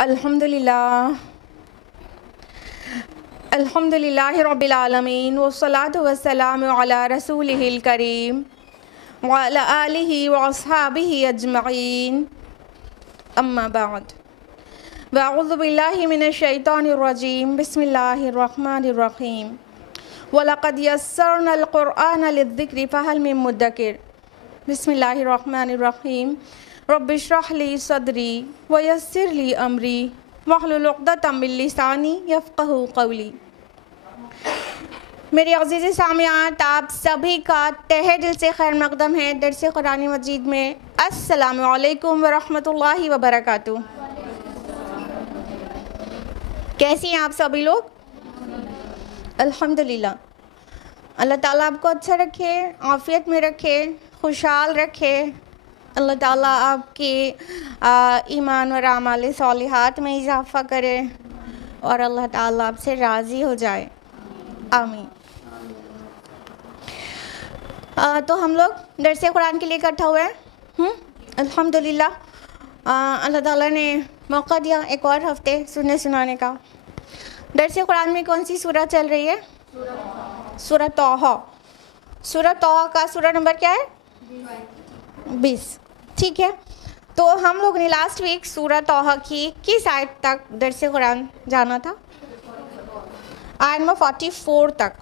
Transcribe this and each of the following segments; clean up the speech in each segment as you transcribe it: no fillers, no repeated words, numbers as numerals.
अल्हम्दुलिल्लाह अल्हम्दुलिल्लाहि रब्बिल आलमीन वस्सलातु वस्सलामु अला रसूलिहिल करीम व अला आलिहि व अस्हाबिहि अजमईन अम्मा बाद वअऊज़ु बिल्लाहि मिनश शैतानिर रजीम बिस्मिल्लाहिर रहमानिर रहीम वलक़द यस्सरनल क़ुरआन लिज़्ज़िक्रि फ़हल मिन मुद्दकिर बिस्मिल्लाहिर रहमानिर रहीम रब्बिश्रह ली सदरी व यस्सिर ली अमरी वहलुल उक़दतम मिन लिसानी यफ़क़हू क़ौली। मेरे अज़ीज़ सामियात, आप सभी का तहे दिल से खैर मक़दम है दर्स कुरान मजीद में। अस्सलामु अलैकुम व रहमतुल्लाहि व बरकातुहू। कैसी हैं आप सभी लोग? अल्हम्दुलिल्लाह। अल्लाह ताला आपको अच्छा रखे, आफ़ियत में रखे, खुशहाल रखे। अल्लाह ताला आपके ईमान और आमाल सालिहात में इजाफ़ा करे और अल्लाह ताला आपसे राज़ी हो जाए, आमीन। तो हम लोग दर्स कुरान के लिए इकट्ठा हुए हैं। अल्हम्दुलिल्लाह, अल्लाह ताला ने मौका दिया एक और हफ़्ते सुनने सुनाने का। दर्स कुरान में कौन सी सूरह चल रही है? सूरह तौहा। सूरह तौहा का सूरह नंबर क्या है? 20। ठीक है, तो हम लोग ने लास्ट वीक सूरह तौहा की किस आयत तक दर्स कुरान जाना था? आयत नंबर 44 तक।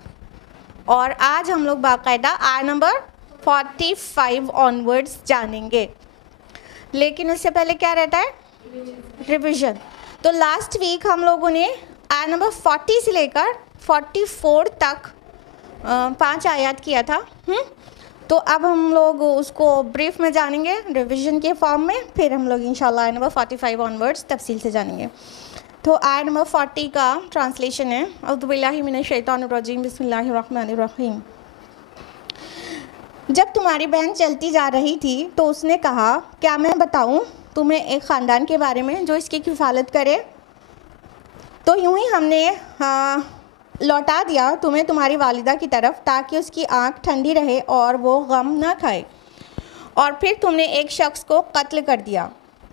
और आज हम लोग बाकायदा आयत नंबर 45 ऑनवर्ड्स जानेंगे। लेकिन उससे पहले क्या रहता है? रिविज़न। तो लास्ट वीक हम लोगों ने आयत नंबर 40 से लेकर 44 तक 5 आयत किया था। तो अब हम लोग उसको ब्रीफ में जानेंगे रिवीजन के फॉर्म में, फिर हम लोग इंशाल्लाह आयत नंबर 45 ऑनवर्ड्स तफसील से जानेंगे। तो आयत नंबर 40 का ट्रांसलेशन है, औज़ु बिल्लाहि मिनश शैतानिर रजीम बिस्मिल्लाहिर रहमानिर रहीम। जब तुम्हारी बहन चलती जा रही थी तो उसने कहा, क्या मैं बताऊं तुम्हें एक ख़ानदान के बारे में जो इसकी किफ़ालत करे? तो यूं ही हमने लौटा दिया तुम्हें तुम्हारी वालिदा की तरफ ताकि उसकी आँख ठंडी रहे और वो गम ना खाए। और फिर तुमने एक शख्स को कत्ल कर दिया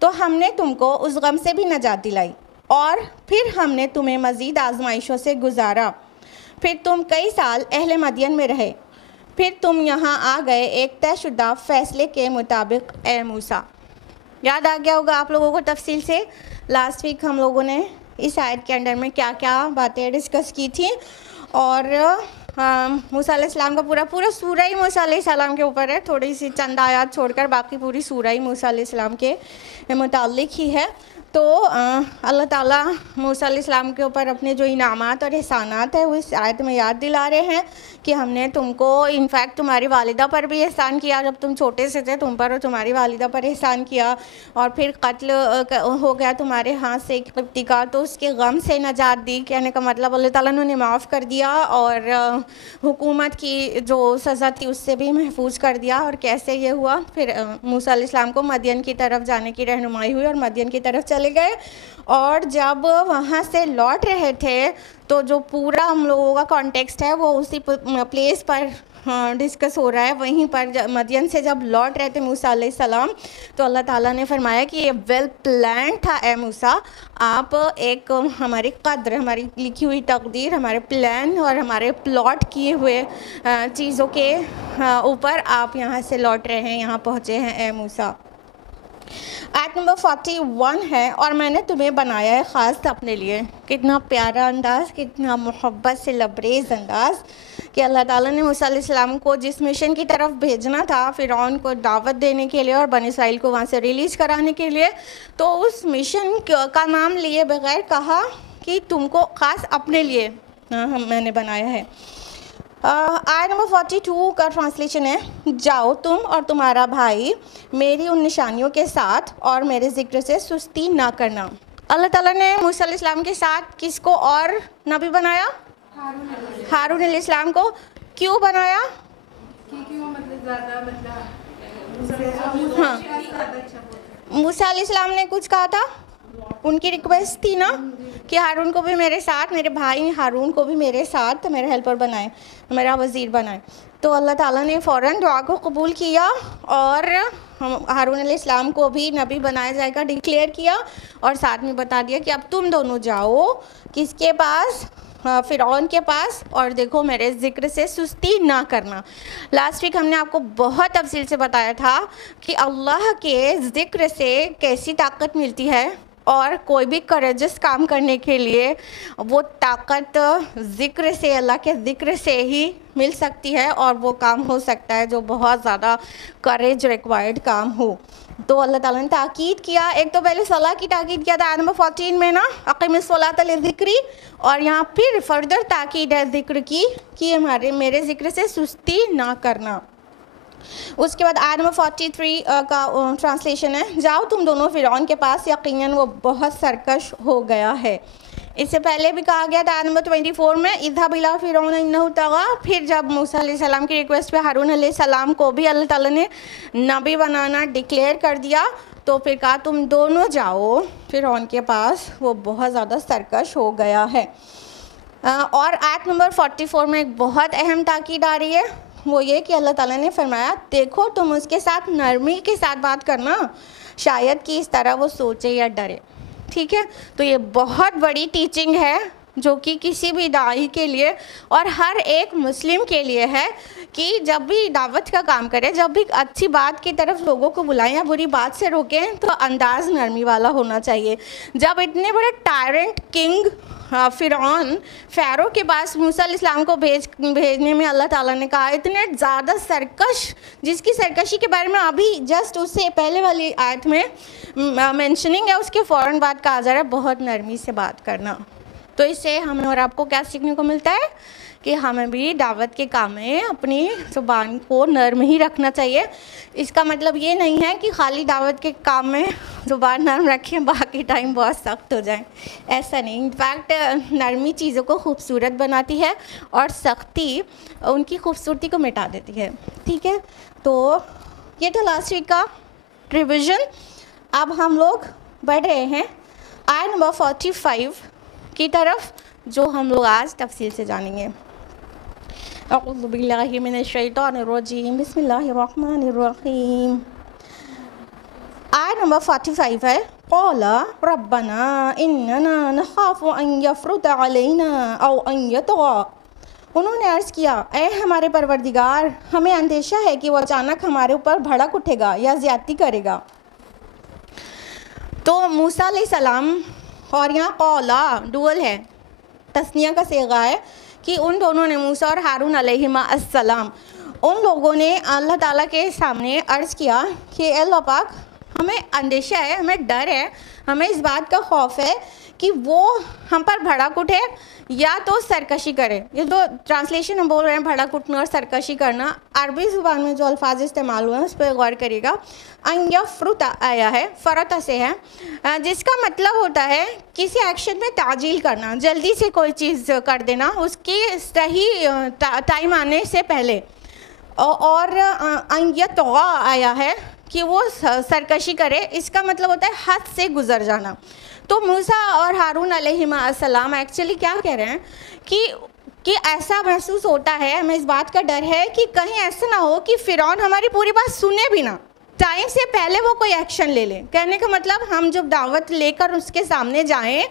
तो हमने तुमको उस गम से भी नजात दिलाई और फिर हमने तुम्हें मज़ीद आजमाइशों से गुजारा। फिर तुम कई साल अहले मदियन में रहे, फिर तुम यहाँ आ गए एक तयशुदा फ़ैसले के मुताबिक ए मूसा। याद आ गया होगा आप लोगों को तफसील से। लास्ट वीक हम लोगों ने इस आयत के अंदर में क्या क्या बातें डिस्कस की थी और मूसा अलैहिस्सलाम का पूरा सूरा ही मूसा अलैहिस्सलाम के ऊपर है। थोड़ी सी चंद आयत छोड़कर बाकी पूरी सूरा ही मूसा अलैहिस्सलाम के मुताल्लिक ही है। तो अल्लाह ताला मूसा अलैहिस्सलाम के ऊपर अपने जो इनामात और एहसानात है वो इस आयत में याद दिला रहे हैं कि हमने तुमको इनफैक्ट तुम्हारी वालिदा पर भी एहसान किया। जब तुम छोटे से थे तुम पर और तुम्हारी वालिदा पर एहसान किया और फिर कत्ल हो गया तुम्हारे हाथ से एक क़िब्ती का, तो उसके गम से नजात दी। कहने का मतलब अल्लाह ताला ने माफ़ कर दिया और हुकूमत की जो सज़ा थी उससे भी महफूज कर दिया। और कैसे ये हुआ? फिर मूसा अलैहिस्सलाम को मदियन की तरफ जाने की रहनुमाई हुई और मदियन की तरफ चले गए। और जब वहाँ से लौट रहे थे तो जो पूरा हम लोगों का कॉन्टेक्स्ट है वो उसी प्लेस पर डिस्कस हो रहा है। वहीं पर मदियन से जब लौट रहे थे मूसा अलैहिस्सलाम तो अल्लाह ताला ने फरमाया कि ये वेल प्लान था ए मूसा, आप एक हमारी कद्र, हमारी लिखी हुई तकदीर, हमारे प्लान और हमारे प्लॉट किए हुए चीज़ों के ऊपर आप यहाँ से लौट रहे हैं, यहाँ पहुँचे हैं ए मूसा। आयत नंबर 41 है, और मैंने तुम्हें बनाया है ख़ास अपने लिए। कितना प्यारा अंदाज़, कितना मोहब्बत से लबरेज़ अंदाज़ कि अल्लाह ताला ने मूसा अलैहिस्सलाम को जिस मिशन की तरफ भेजना था, फ़िरौन को दावत देने के लिए और बनी इस्राइल को वहाँ से रिलीज़ कराने के लिए, तो उस मिशन का नाम लिए बगैर कहा कि तुमको ख़ास अपने लिए मैंने बनाया है। आयत नंबर 42 का ट्रांसलेशन है, जाओ तुम और तुम्हारा भाई मेरी उन निशानियों के साथ और मेरे ज़िक्र से सुस्ती ना करना। अल्लाह ताला ने मूसा अलैहिस्सलाम के साथ किसको और नबी बनाया? हारून अलैहिस्सलाम को। क्यों बनाया? हाँ, मूसा अलैहिस्सलाम ने कुछ कहा था, उनकी रिक्वेस्ट थी ना कि हारून को भी मेरे साथ, मेरे भाई हारून को भी मेरे साथ मेरा हेल्पर बनाए, मेरा वज़ीर बनाए। तो अल्लाह ताला ने फ़ौरन दुआ को कबूल किया और हारून अलैहिस्सलाम को भी नबी बनाया जाएगा डिक्लेयर किया, और साथ में बता दिया कि अब तुम दोनों जाओ किसके पास, फ़िरौन के पास, और देखो मेरे ज़िक्र से सुस्ती ना करना। लास्ट वीक हमने आपको बहुत तफसील से बताया था कि अल्लाह के ज़िक्र से कैसी ताकत मिलती है, और कोई भी करेजस काम करने के लिए वो ताकत ज़िक्र से, अल्लाह के ज़िक्र से ही मिल सकती है, और वो काम हो सकता है जो बहुत ज़्यादा करेज रिक्वायर्ड काम हो। तो अल्लाह ताला ने ताकीद किया, एक तो पहले सलाह की ताकीद किया था आयत नंबर 14 में ना, अक़ीमिस्सलात लिज़िक्री, और यहाँ फिर फर्दर ताकीद है ज़िक्र की कि मेरे ज़िक्र से सुस्ती ना करना। उसके बाद आयत नंबर 43 का ट्रांसलेशन है, जाओ तुम दोनों फ़िरौन के पास, यकीनन वो बहुत सरकश हो गया है। इससे पहले भी कहा गया था आयत नंबर 24 में, इज़हब इला फ़िरौन इन्नहु तग़ा। फिर जब मूसा अलैहिस्सलाम की रिक्वेस्ट पे हारून अलैहिस्सलाम को भी अल्लाह ताला ने नबी बनाना डिक्लेयर कर दिया, तो फिर कहा तुम दोनों जाओ फ़िरौन के पास, वो बहुत ज़्यादा सरकश हो गया है। और आयत नंबर 44 में एक बहुत अहम ताकीद आ रही है, वो ये कि अल्लाह ताला ने फरमाया देखो तुम उसके साथ नरमी के साथ बात करना, शायद कि इस तरह वो सोचे या डरे। ठीक है, तो ये बहुत बड़ी टीचिंग है जो कि किसी भी दाई के लिए और हर एक मुस्लिम के लिए है कि जब भी दावत का काम करें, जब भी अच्छी बात की तरफ लोगों को बुलाएं या बुरी बात से रोकें, तो अंदाज़ नरमी वाला होना चाहिए। जब इतने बड़े टायरेंट किंग फ़िरौन के पास मूसा अलैहिस्सलाम को भेजने में अल्लाह ताला ने कहा, इतने ज़्यादा सरकश, जिसकी सरकशी के बारे में अभी जस्ट उससे पहले वाली आयत में मेंशनिंग है, उसके फ़ौरन बाद कहा जा रहा है बहुत नरमी से बात करना। तो इससे हमें और आपको क्या सीखने को मिलता है कि हमें भी दावत के काम में अपनी ज़ुबान को नर्म ही रखना चाहिए। इसका मतलब ये नहीं है कि खाली दावत के काम में ज़ुबान नर्म रखें, बाकी टाइम बहुत सख्त हो जाए, ऐसा नहीं। इनफैक्ट नरमी चीज़ों को खूबसूरत बनाती है और सख्ती उनकी खूबसूरती को मिटा देती है। ठीक है, तो ये तो लास्ट वीक का रिविज़न। अब हम लोग बढ़ रहे हैं आयत नंबर 45 की तरफ, जो हम लोग आज तफसील से जानेंगे। अऊज़ु बिल्लाहि मिनश शैतानिर रजीम, बिस्मिल्लाहिर्रहमानिर्रहीम। आयत नंबर 45 है, क़ाला रब्बना इन्नना नख़ाफ़ु अन यफ़्रुत अलैना औ अन यतग़ा। उन्होंने अर्ज़ किया, ए हमारे परवरदिगार, हमें अंदेशा है कि वो अचानक हमारे ऊपर भड़क उठेगा या ज़्यादती करेगा। तो मूसा अलैहिस्सलाम, और यहाँ क़ौला डुअल है, तस्निया का सेगा है कि उन दोनों ने, मूसा और हारून अलैहिमा अस्सलाम, उन लोगों ने अल्लाह ताला के सामने अर्ज़ किया कि अल्लाह पाक, हमें अंदेशा है, हमें डर है, हमें इस बात का खौफ है कि वो हम पर भड़क उठे या तो सरकशी करे। ये दो ट्रांसलेशन हम बोल रहे हैं, भड़क उठना और सरकशी करना। अरबी ज़ुबान में जो अल्फाज इस्तेमाल हुए हैं उस पर गौर करिएगा। अन यफ़्रुत आया है, फ़रत से है, जिसका मतलब होता है किसी एक्शन में ताजील करना, जल्दी से कोई चीज़ कर देना उसकी सही टाइम आने से पहले। और अन यतग़ा आया है कि वो सरकशी करे, इसका मतलब होता है हद से गुज़र जाना। तो मूसा और हारून अलैहिमा अस्सलाम एक्चुअली क्या कह रहे हैं कि ऐसा महसूस होता है, हमें इस बात का डर है कि कहीं ऐसा ना हो कि फ़िरौन हमारी पूरी बात सुने भी ना, टाइम से पहले वो कोई एक्शन ले ले। कहने का मतलब हम जब दावत लेकर उसके सामने जाएं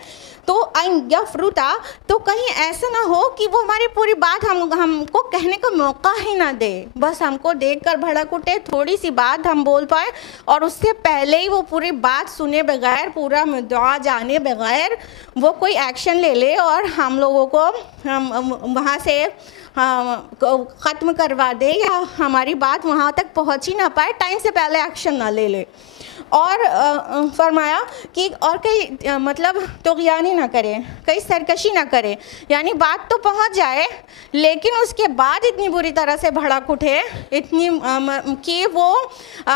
तो यफ़्रुता, तो कहीं ऐसा ना हो कि वो हमारी पूरी बात हमको कहने का मौका ही ना दे, बस हमको देखकर भड़क उठे, थोड़ी सी बात हम बोल पाए और उससे पहले ही वो पूरी बात सुने बगैर, पूरा मुद्दा जाने बगैर वो कोई एक्शन ले ले और हम लोगों को वहाँ से ख़त्म करवा दे या हमारी बात वहाँ तक पहुँच ही ना पाए, टाइम से पहले एक्शन ना ले ले। और फरमाया कि और कहीं मतलब तुग़यानी ना करे, कहीं सरकशी ना करे, यानी बात तो पहुंच जाए लेकिन उसके बाद इतनी बुरी तरह से भड़क उठे, इतनी कि वो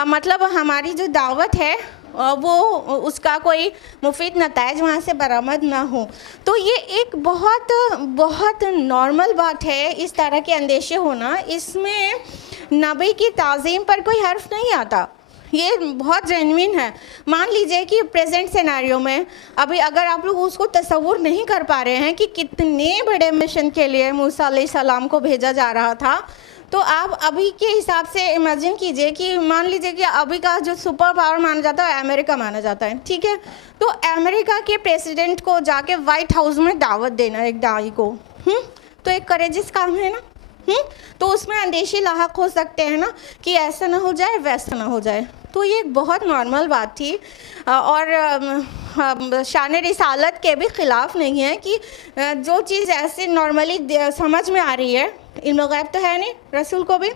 मतलब हमारी जो दावत है वो उसका कोई मुफीद नताइज वहाँ से बरामद ना हो। तो ये एक बहुत बहुत नॉर्मल बात है, इस तरह के अंदेशे होना, इसमें नबी की ताज़ीम पर कोई हर्फ नहीं आता। ये बहुत जेन्युइन है। मान लीजिए कि प्रेजेंट सिनेरियो में अभी अगर आप लोग उसको तसव्वुर नहीं कर पा रहे हैं कि कितने बड़े मिशन के लिए मूसा अलैहिस्सलाम को भेजा जा रहा था, तो आप अभी के हिसाब से इमेजिन कीजिए कि मान लीजिए कि अभी का जो सुपर पावर माना जाता है अमेरिका माना जाता है, ठीक है। तो अमेरिका के प्रेसिडेंट को जाके वाइट हाउस में दावत देना एक दाई को, तो एक करेजियस काम है ना। तो उसमें अंदेशे लाहक हो सकते हैं ना कि ऐसा ना हो जाए वैसा ना हो जाए। तो ये एक बहुत नॉर्मल बात थी और शान रिसालत के भी ख़िलाफ़ नहीं है कि जो चीज़ ऐसे नॉर्मली समझ में आ रही है, इल्म गैब तो है नहीं रसूल को भी,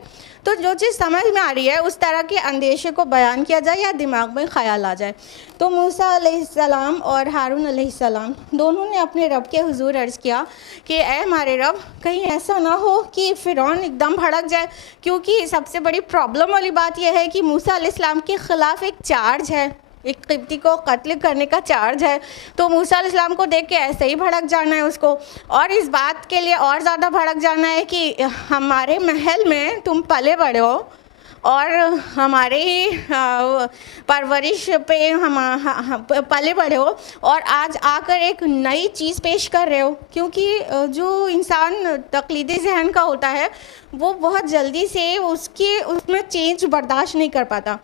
तो जो चीज़ समझ में आ रही है उस तरह के अंदेशे को बयान किया जाए या दिमाग में ख़याल आ जाए। तो मूसा अलैहिस्सलाम और हारून अलैहिस्सलाम दोनों ने अपने रब के हुजूर अर्ज़ किया कि ए हमारे रब, कहीं ऐसा ना हो कि फ़िरौन एकदम भड़क जाए, क्योंकि सबसे बड़ी प्रॉब्लम वाली बात यह है कि मूसा अलैहिस्सलाम के ख़िलाफ़ एक चार्ज है, एक क़िब्ती को कत्ल करने का चार्ज है। तो मूसा अलैहिस्सलाम को देख के ऐसे ही भड़क जाना है उसको, और इस बात के लिए और ज़्यादा भड़क जाना है कि हमारे महल में तुम पले बड़े हो और हमारे परवरिश पे हम पले बड़े हो, और आज आकर एक नई चीज़ पेश कर रहे हो। क्योंकि जो इंसान तकलीदी जहन का होता है वो बहुत जल्दी से उसमें चेंज बर्दाश्त नहीं कर पाता।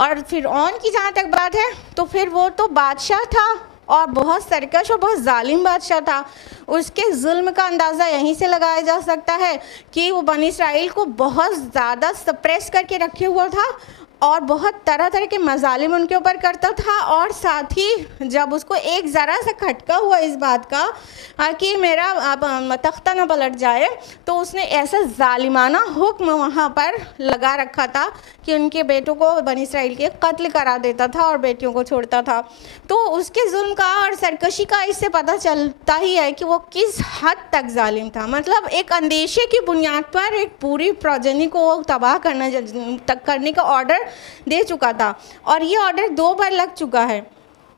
और फ़िरऔन की जहाँ तक बात है तो फिर वो तो बादशाह था और बहुत सरकश और बहुत जालिम बादशाह था। उसके जुल्म का अंदाज़ा यहीं से लगाया जा सकता है कि वो बनी इसराइल को बहुत ज़्यादा सप्रेस करके रखे हुआ था और बहुत तरह तरह के मज़ालिम उनके ऊपर करता था। और साथ ही जब उसको एक ज़रा सा खटका हुआ इस बात का कि मेरा तख्ता न पलट जाए, तो उसने ऐसा ज़ालिमाना हुक्म वहाँ पर लगा रखा था कि उनके बेटों को बनी इसराइल के कत्ल करा देता था और बेटियों को छोड़ता था। तो उसके जुल्म का और सरकशी का इससे पता चलता ही है कि वो किस हद तक जालिम था। मतलब एक अंदेशे की बुनियाद पर एक पूरी प्रोजेनी को तबाह करने का ऑर्डर दे चुका था, और ये ऑर्डर 2 बार लग चुका है।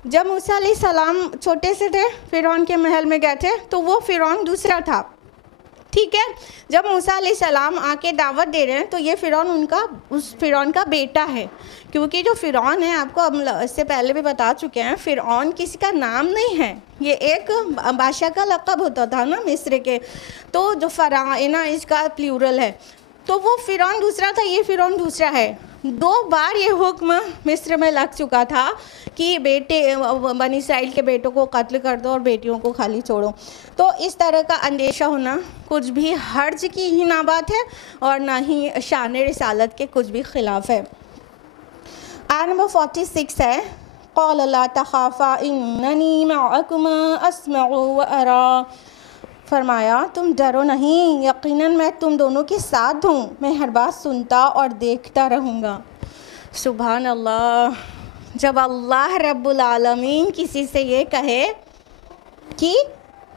जब मूसा अलैहिस्सलाम छोटे से थे, फ़िरौन के महल में गए थे, तो वो फ़िरौन दूसरा था, ठीक है। जब मूसा अलैहिस्सलाम आके दावत दे रहे हैं तो ये उस फ़िरौन का बेटा है। क्योंकि जो फ़िरौन है, आपको हम इससे पहले भी बता चुके हैं, फ़िरौन किसी का नाम नहीं है, ये एक बादशाह का लक़ब होता था ना मिस्र के। तो जो फ़राइना इसका प्लूरल है, तो वो फ़िरौन दूसरा था, ये फ़िरौन दूसरा है। 2 बार ये हुक्म मिस्र में लग चुका था कि बनी इसराइल के बेटों को कत्ल कर दो और बेटियों को खाली छोड़ो। तो इस तरह का अंदेशा होना कुछ भी हर्ज की ही ना बात है और ना ही शान रिसालत के कुछ भी ख़िलाफ़ है। आयत नंबर 46 है, क़ाल ला तख़ाफ़ा इन्ननी मअकुमा अस्मअु व अरा। फरमाया तुम डरो नहीं, यकीनन मैं तुम दोनों के साथ हूँ, मैं हर बात सुनता और देखता रहूँगा। सुभान अल्लाह। जब अल्लाह रब्बुल आलमीन किसी से ये कहे कि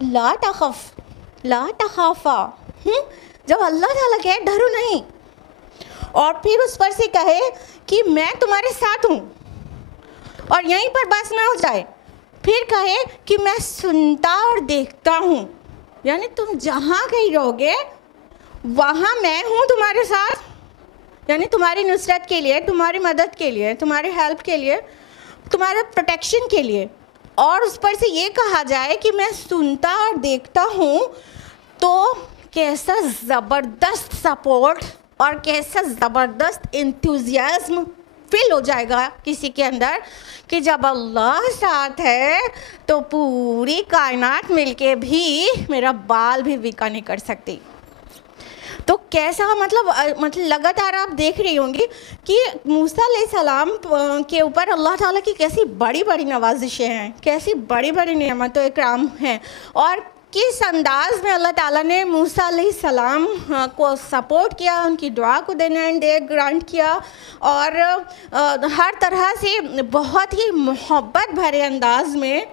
ला तख़ाफ़ा, जब अल्लाह ताला कहे डरो नहीं, और फिर उस पर से कहे कि मैं तुम्हारे साथ हूँ, और यहीं पर बस ना हो जाए, फिर कहे कि मैं सुनता और देखता हूँ, यानी तुम जहाँ कहीं रहोगे वहाँ मैं हूँ तुम्हारे साथ, यानी तुम्हारी नुसरत के लिए, तुम्हारी मदद के लिए, तुम्हारी हेल्प के लिए, तुम्हारे प्रोटेक्शन के लिए। और उस पर से ये कहा जाए कि मैं सुनता और देखता हूँ, तो कैसा ज़बरदस्त सपोर्ट और कैसा ज़बरदस्त इंथुजियाज्म फील हो जाएगा किसी के अंदर कि जब अल्लाह साथ है तो पूरी कायनात मिलके भी मेरा बाल भी विका नहीं कर सकती। तो कैसा मतलब लगातार आप देख रही होंगी कि मूसा अलैहिस्सलाम के ऊपर अल्लाह ताला की कैसी बड़ी बड़ी नवाजिशें हैं, कैसी बड़ी बड़ी नेमतों इकराम हैं, और किस अंदाज में अल्लाह ताला ने मूसा अलैहिस्सलाम को सपोर्ट किया, उनकी दुआ को देना एंड ग्रांट किया, और हर तरह से बहुत ही मोहब्बत भरे अंदाज में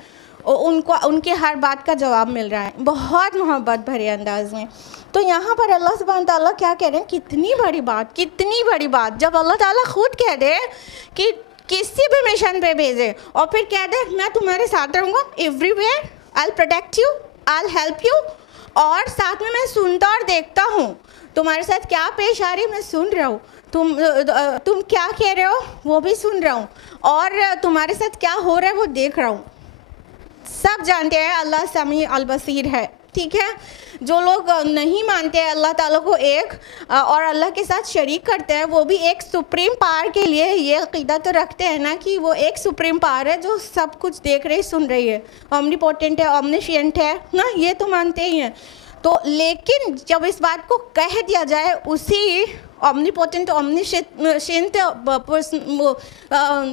उनके हर बात का जवाब मिल रहा है, बहुत मोहब्बत भरे अंदाज में। तो यहाँ पर अल्लाह सुब्हान ताला क्या कह रहे हैं, कितनी बड़ी बात, जब अल्लाह ताला खुद कह दे कि किसी भी मिशन पे भेजे और फिर कह दे मैं तुम्हारे साथ रहूँगा everywhere, I will protect you, I will help you, और साथ में मैं सुनता और देखता हूँ, तुम्हारे साथ क्या पेश आ रही है मैं सुन रहा हूँ। तुम क्या कह रहे हो वो भी सुन रहा हूँ, और तुम्हारे साथ क्या हो रहा है वो देख रहा हूँ। सब जानते हैं अल्लाह समी अल बसीर है, ठीक है। जो लोग नहीं मानते हैं अल्लाह ताला को एक और अल्लाह के साथ शरीक करते हैं, वो भी एक सुप्रीम पावर के लिए ये अक़ीदा तो रखते हैं ना कि वो एक सुप्रीम पावर है जो सब कुछ देख रही सुन रही है, ओमनीपोटेंट है, ओमनिशिएंट है ना, ये तो मानते ही हैं। तो लेकिन जब इस बात को कह दिया जाए उसी ओमनीपोटेंट ओमनिशिएंट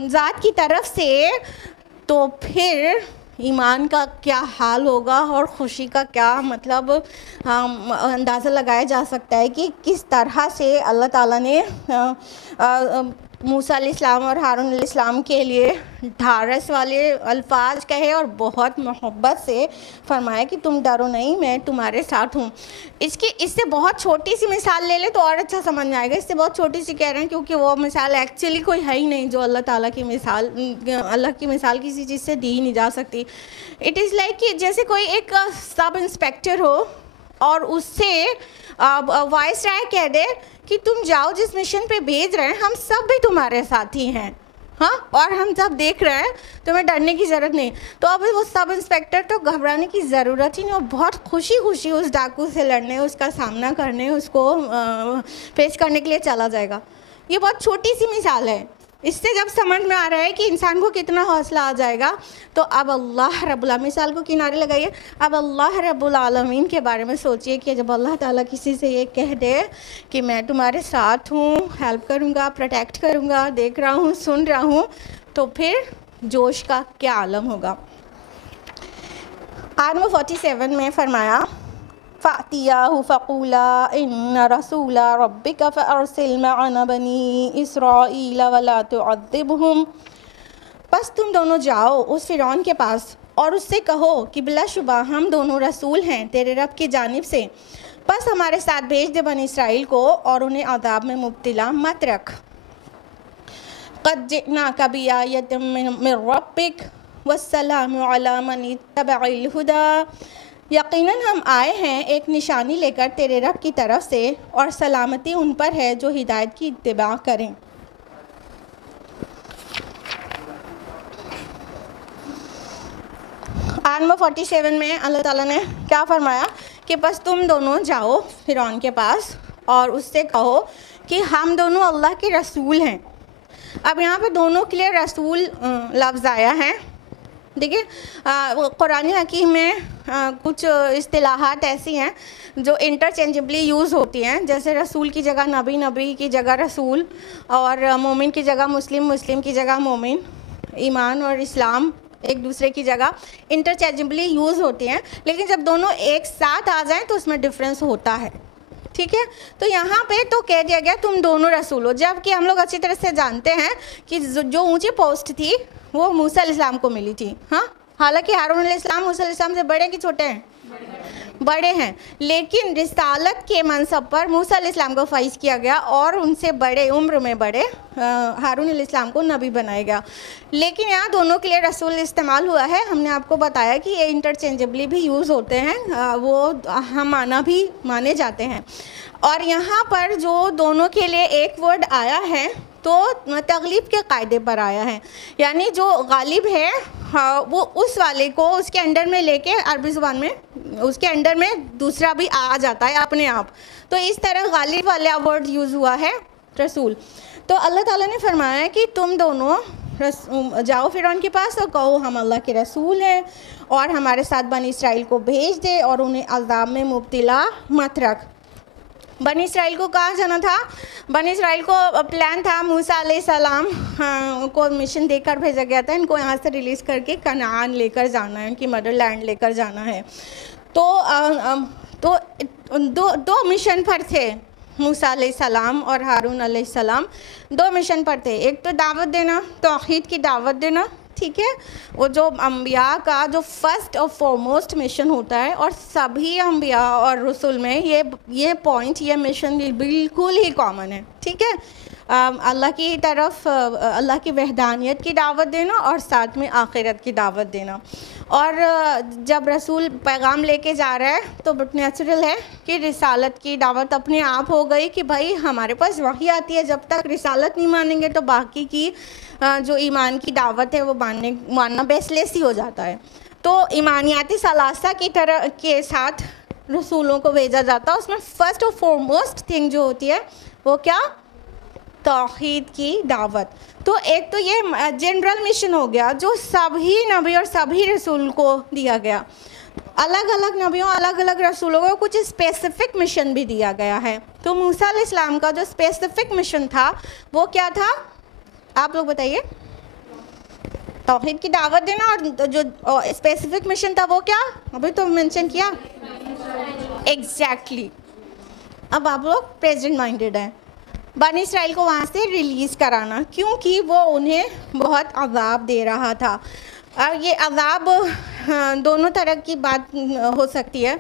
ज़ात की तरफ से, तो फिर ईमान का क्या हाल होगा और ख़ुशी का क्या मतलब अंदाज़ा लगाया जा सकता है कि किस तरह से अल्लाह ताला ने मूसा अलैहिस्सलाम और हारून अलैहिस्सलाम के लिए ढारस वाले अल्फाज कहे और बहुत मोहब्बत से फरमाया कि तुम डरो नहीं, मैं तुम्हारे साथ हूँ। इससे बहुत छोटी सी मिसाल ले ले तो और अच्छा समझ में आएगा। इससे बहुत छोटी सी कह रहे हैं क्योंकि वो मिसाल एक्चुअली कोई है ही नहीं जो अल्लाह ताला की मिसाल, अल्लाह की मिसाल किसी चीज़ से दी ही नहीं जा सकती। इट इज़ लाइक कि जैसे कोई एक सब इंस्पेक्टर हो और उससे वाइस राय कह दे कि तुम जाओ जिस मिशन पे भेज रहे हैं हम सब भी तुम्हारे साथ ही हैं, हाँ, और हम सब देख रहे हैं, तुम्हें डरने की ज़रूरत नहीं। तो अब वो सब इंस्पेक्टर तो घबराने की ज़रूरत ही नहीं, और बहुत खुशी खुशी उस डाकू से लड़ने, उसका सामना करने, उसको फेस करने के लिए चला जाएगा। ये बहुत छोटी सी मिसाल है। इससे जब समझ में आ रहा है कि इंसान को कितना हौसला आ जाएगा, तो अब अल्लाह रब्बुल आलमीन, मिसाल को किनारे लगाइए, अब अल्लाह रब्बुल आलमीन के बारे में सोचिए कि जब अल्लाह ताला किसी से ये कह दे कि मैं तुम्हारे साथ हूँ, हेल्प करूँगा, प्रोटेक्ट करूँगा, देख रहा हूँ, सुन रहा हूँ, तो फिर जोश का क्या आलम होगा। आयत नंबर 47 में फरमाया फ़ातियाहु फ़क़ूला इन्ना रसूला रब्बिका फ़अरसिल मअना बनी इसराईल वला तुअज़्ज़िबहुम। बस तुम दोनों जाओ उस फ़िरौन के पास और उससे कहो कि बिलाशुबा हम दोनों रसूल हैं तेरे रब की जानिब से, बस हमारे साथ भेज दे बनी इसराइल को और उन्हें अज़ाब में मुब्तला मत रख। क़द जिअनाका बिआयतिन मिन रब्बिक वस्सलामु अला मन इत्तबअल हुदा। यकीनन हम आए हैं एक निशानी लेकर तेरे रब की तरफ से और सलामती उन पर है जो हिदायत की इत्तिबा करें। आयत नंबर 47 में अल्लाह ताला ने क्या फरमाया कि बस तुम दोनों जाओ फ़िरौन के पास और उससे कहो कि हम दोनों अल्लाह के रसूल हैं। अब यहाँ पे दोनों के लिए रसूल लफ्ज़ आया है। देखिए कुरान हकीम में कुछ इस्तिलाहात ऐसी हैं जो इंटरचेंजेबली यूज़ होती हैं, जैसे रसूल की जगह नबी, नबी की जगह रसूल, और मोमिन की जगह मुस्लिम, मुस्लिम की जगह मोमिन, ईमान और इस्लाम एक दूसरे की जगह इंटरचेंजेबली यूज़ होती हैं, लेकिन जब दोनों एक साथ आ जाएं तो उसमें डिफरेंस होता है, ठीक है। तो यहाँ पे तो कह दिया गया तुम दोनों रसूल हो, जबकि हम लोग अच्छी तरह से जानते हैं कि जो ऊंची पोस्ट थी वो मूसा अलैहिस्सलाम को मिली थी, हाँ। हालांकि हारून अलैहिस्सलाम मूसा अलैहिस्सलाम से बड़े कि छोटे हैं? बड़े हैं, लेकिन रिसालत के मनसब पर मूसा अलैहिस्सलाम को फ़ैज़ किया गया और उनसे बड़े, उम्र में बड़े हारून अलैहिस्सलाम को नबी बनाया गया। लेकिन यहाँ दोनों के लिए रसूल इस्तेमाल हुआ है। हमने आपको बताया कि ये इंटरचेंजेबली भी यूज़ होते हैं, वो हम माना भी माने जाते हैं। और यहाँ पर जो दोनों के लिए एक वर्ड आया है तो तगलीब के कायदे पर आया है, यानी जो गालिब है हाँ, वो उस वाले को उसके अंडर में लेके, अरबी ज़ुबान में उसके अंडर में दूसरा भी आ जाता है अपने आप, तो इस तरह गालिब वाला वर्ड यूज़ हुआ है रसूल। तो अल्लाह ताला ने फरमाया है कि तुम दोनों जाओ फ़िरौन के पास और कहो हम अल्लाह के रसूल हैं और हमारे साथ बनी इसराइल को भेज दे और उन्हें अज़ाब में मुब्तला मत रख। बनी इसराइल को कहाँ जाना था? बनी इसराइल को प्लान था, मूसा अलैहिस्सलाम को मिशन देकर भेजा गया था, इनको यहाँ से रिलीज़ करके कनान लेकर जाना है, इनकी मदरलैंड लेकर जाना है। तो दो मिशन पर थे मूसा अलैहिस्सलाम और हारून अलैहिस्सलाम, दो मिशन पर थे। एक तो दावत देना, तौहीद की दावत देना, ठीक है, वो जो अम्बिया का जो फर्स्ट और फॉरमोस्ट मिशन होता है, और सभी अम्बिया और रसूल में ये पॉइंट, ये मिशन बिल्कुल ही कॉमन है, ठीक है। अल्लाह की तरफ, अल्लाह की वहदानियत की दावत देना और साथ में आखिरत की दावत देना। और जब रसूल पैगाम लेके जा रहा है तो नेचुरल है कि रिसालत की दावत अपने आप हो गई कि भाई हमारे पास वही आती है, जब तक रिसालत नहीं मानेंगे तो बाकी की जो ईमान की दावत है वो मानना बेसलेस ही हो जाता है। तो ईमानियाती सलासा की तरह के साथ रसूलों को भेजा जाता है। उसमें फ़र्स्ट और फॉरमोस्ट थिंग जो होती है वो क्या? तौहीद की दावत। तो एक तो ये जनरल मिशन हो गया जो सभी नबी और सभी रसूल को दिया गया। अलग अलग नबियों, अलग अलग रसूलों को कुछ स्पेसिफिक मिशन भी दिया गया है। तो मूसा अलैहिस्सलाम का जो स्पेसिफिक मिशन था वो क्या था? आप लोग बताइए। तौहीद की दावत देना। और जो स्पेसिफिक मिशन था वो क्या? अभी तो मेंशन किया। एग्जैक्टली। अब आप लोग प्रेजेंट माइंडेड हैं। बनी इसराइल को वहाँ से रिलीज़ कराना, क्योंकि वो उन्हें बहुत अज़ाब दे रहा था। और ये अज़ाब दोनों तरह की बात हो सकती है।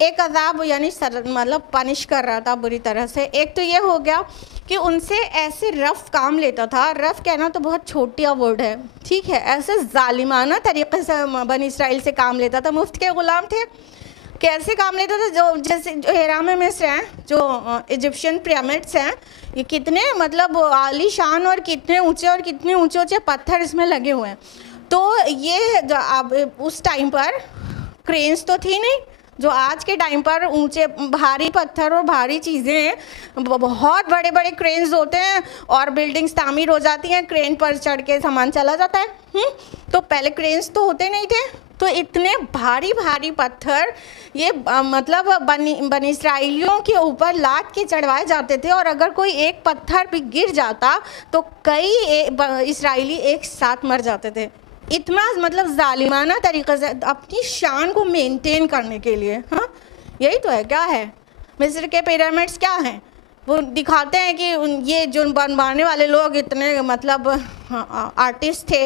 एक अज़ाब यानी मतलब पनिश कर रहा था बुरी तरह से। एक तो ये हो गया कि उनसे ऐसे रफ़ काम लेता था। रफ़ कहना तो बहुत छोटा वर्ड है, ठीक है। ऐसे ज़ालिमाना तरीक़े से बनी इसराइल से काम लेता था। मुफ्त के ग़ुलाम थे। कैसे काम लेता था? जो जैसे जो हिराम मिस्र हैं, जो इजिप्शियन पिरामिड्स हैं, ये कितने मतलब आलीशान और कितने ऊंचे पत्थर इसमें लगे हुए हैं। तो ये अब उस टाइम पर क्रेन्स तो थी नहीं, जो आज के टाइम पर ऊंचे भारी पत्थर और भारी चीज़ें, बहुत बड़े बड़े क्रेन्स होते हैं और बिल्डिंग्स तामीर हो जाती हैं, क्रेन पर चढ़ के सामान चला जाता है। तो पहले क्रेन्स तो होते नहीं थे। तो इतने भारी भारी पत्थर ये मतलब बनी इसराइलियों के ऊपर लाद के चढ़वाए जाते थे। और अगर कोई एक पत्थर भी गिर जाता तो कई इसराइली एक साथ मर जाते थे। इतना मतलब जालिमाना तरीक़े से अपनी शान को मेंटेन करने के लिए। हाँ, यही तो है। क्या है? मिस्र के पिरामिड्स क्या हैं? वो दिखाते हैं कि ये जो बनवाने वाले लोग इतने मतलब आर्टिस्ट थे,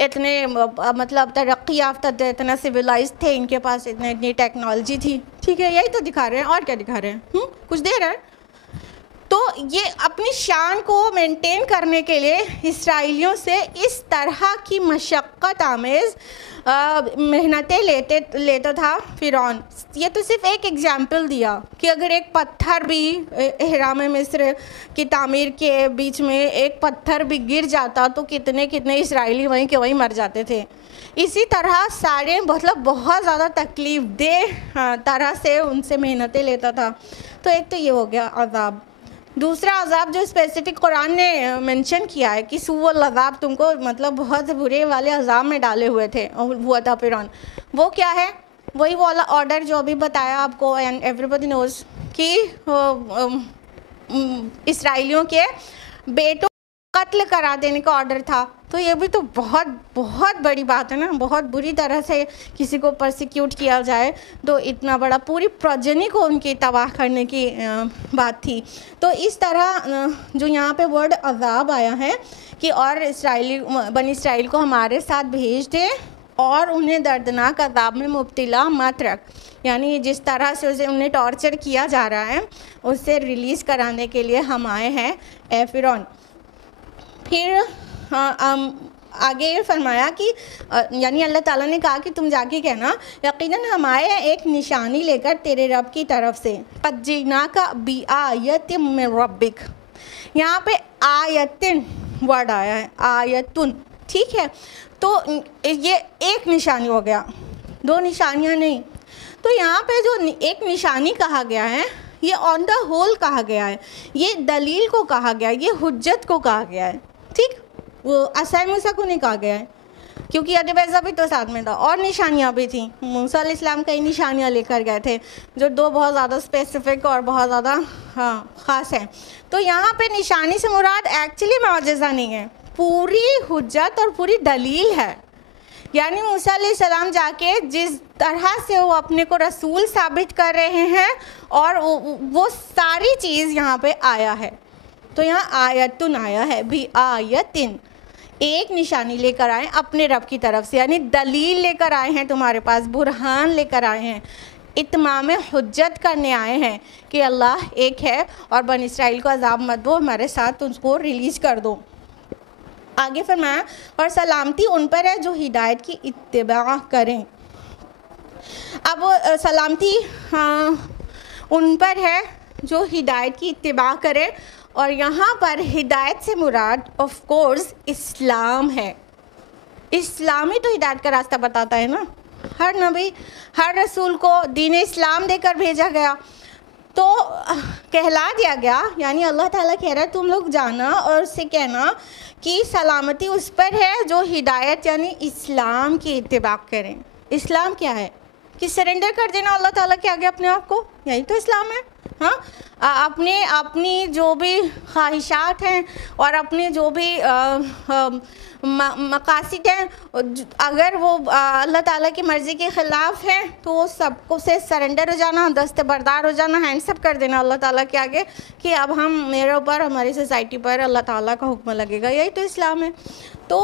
इतने मतलब तरक्की याफ्ता थे, इतना सिविलाइज थे, इनके पास इतनी टेक्नोलॉजी थी, ठीक है। यही तो दिखा रहे हैं। और क्या दिखा रहे हैं? कुछ दे रहे हैं। तो ये अपनी शान को मेंटेन करने के लिए इसराइलियों से इस तरह की मशक्क़त आमेज़ मेहनतें लेता था फ़िरौन। ये तो सिर्फ एक एग्जाम्पल दिया कि अगर एक पत्थर भी हिराम मिस्र की तामीर के बीच में एक पत्थर भी गिर जाता तो कितने कितने इसराइली वहीं के वहीं मर जाते थे। इसी तरह सारे मतलब बहुत ज़्यादा तकलीफ़ दे तरह से उनसे मेहनतें लेता था। तो एक तो ये हो गया अज़ाब। दूसरा अज़ाब जो स्पेसिफिक कुरान ने मेंशन किया है कि सूअल अज़ाब, तुमको मतलब बहुत बुरे वाले अज़ाब में डाले हुआ था फ़िरौन। वो क्या है? वही वाला ऑर्डर जो अभी बताया आपको, एंड एवरीबॉडी नोज़ कि इसराइलियों के बेटों कत्ल करा देने का ऑर्डर था। तो ये भी तो बहुत बहुत बड़ी बात है ना। बहुत बुरी तरह से किसी को परसिक्यूट किया जाए तो इतना बड़ा, पूरी प्रजनी को उनकी तबाह करने की बात थी। तो इस तरह जो यहाँ पे वर्ड अज़ाब आया है कि और बनी इसराइल को हमारे साथ भेज दे और उन्हें दर्दनाक अज़ाब में मुब्तला मत रख, यानी जिस तरह से उसे उन्हें टॉर्चर किया जा रहा है उससे रिलीज़ कराने के लिए हम आए हैं ए फ़िरौन। फिर आगे ये फरमाया कि यानी अल्लाह ताला ने कहा कि तुम जाके कहना यकीनन हम आए हैं एक निशानी लेकर तेरे रब की तरफ से। क़द जिनाका बि आयतिन मिन रब्बिक। यहाँ पे आयतिन वर्ड आया है, आयतुन, ठीक है। तो ये एक निशानी हो गया, दो निशानियाँ नहीं। तो यहाँ पे जो एक निशानी कहा गया है ये ऑन द होल कहा गया है, ये दलील को कहा गया है, ये हुज्जत को कहा गया है, ठीक। वो असाई मूसा को नहीं कहा गया है क्योंकि अदवैज़ा भी तो साथ में था और निशानियाँ भी थी। मूसा अलैहिस्सलाम कई निशानियाँ लेकर गए थे जो दो बहुत ज़्यादा स्पेसिफ़िक और बहुत ज़्यादा ख़ास हैं। तो यहाँ पे निशानी से मुराद एक्चुअली मौजज़ा नहीं है, पूरी हुज्जत और पूरी दलील है। यानी मूसा अलैहिस्सलाम जाके जिस तरह से वो अपने को रसूल साबित कर रहे हैं और वो सारी चीज़ यहाँ पे आया है। तो यहाँ आयतुन आया है, भी आयतिन, एक निशानी लेकर आए अपने रब की तरफ से, यानी दलील लेकर आए हैं, तुम्हारे पास बुरहान लेकर आए हैं। इत्माम हुज्जत करने आए हैं कि अल्लाह एक है और बनी इसराइल को अजाब मत दो, हमारे साथ उसको रिलीज़ कर दो। आगे फरमाया और सलामती उन पर है जो हिदायत की इत्तिबा करें। अब सलामती उन पर है जो हिदायत की इत्तिबा करें, और यहाँ पर हिदायत से मुराद ऑफ कोर्स इस्लाम है। इस्लाम ही तो हिदायत का रास्ता बताता है ना। हर नबी हर रसूल को दीन इस्लाम देकर भेजा गया, तो कहला दिया गया, यानी अल्लाह ताला कह रहा है तुम लोग जाना और उससे कहना कि सलामती उस पर है जो हिदायत यानी इस्लाम की इत्तिबा करें। इस्लाम क्या है? कि सरेंडर कर देना अल्लाह ताला के आगे अपने आप को, यही तो इस्लाम है। हाँ, अपनी जो भी ख्वाहिशात हैं और अपने जो भी मकासद हैं, अगर वो अल्लाह ताला की मर्ज़ी के ख़िलाफ़ हैं तो वो सबको से सरेंडर हो जाना, दस्तबरदार हो जाना, हैंड्स अप कर देना अल्लाह ताला के आगे कि अब हम मेरे ऊपर हमारी सोसाइटी पर अल्लाह ताला का हुक्म लगेगा। यही तो इस्लाम है। तो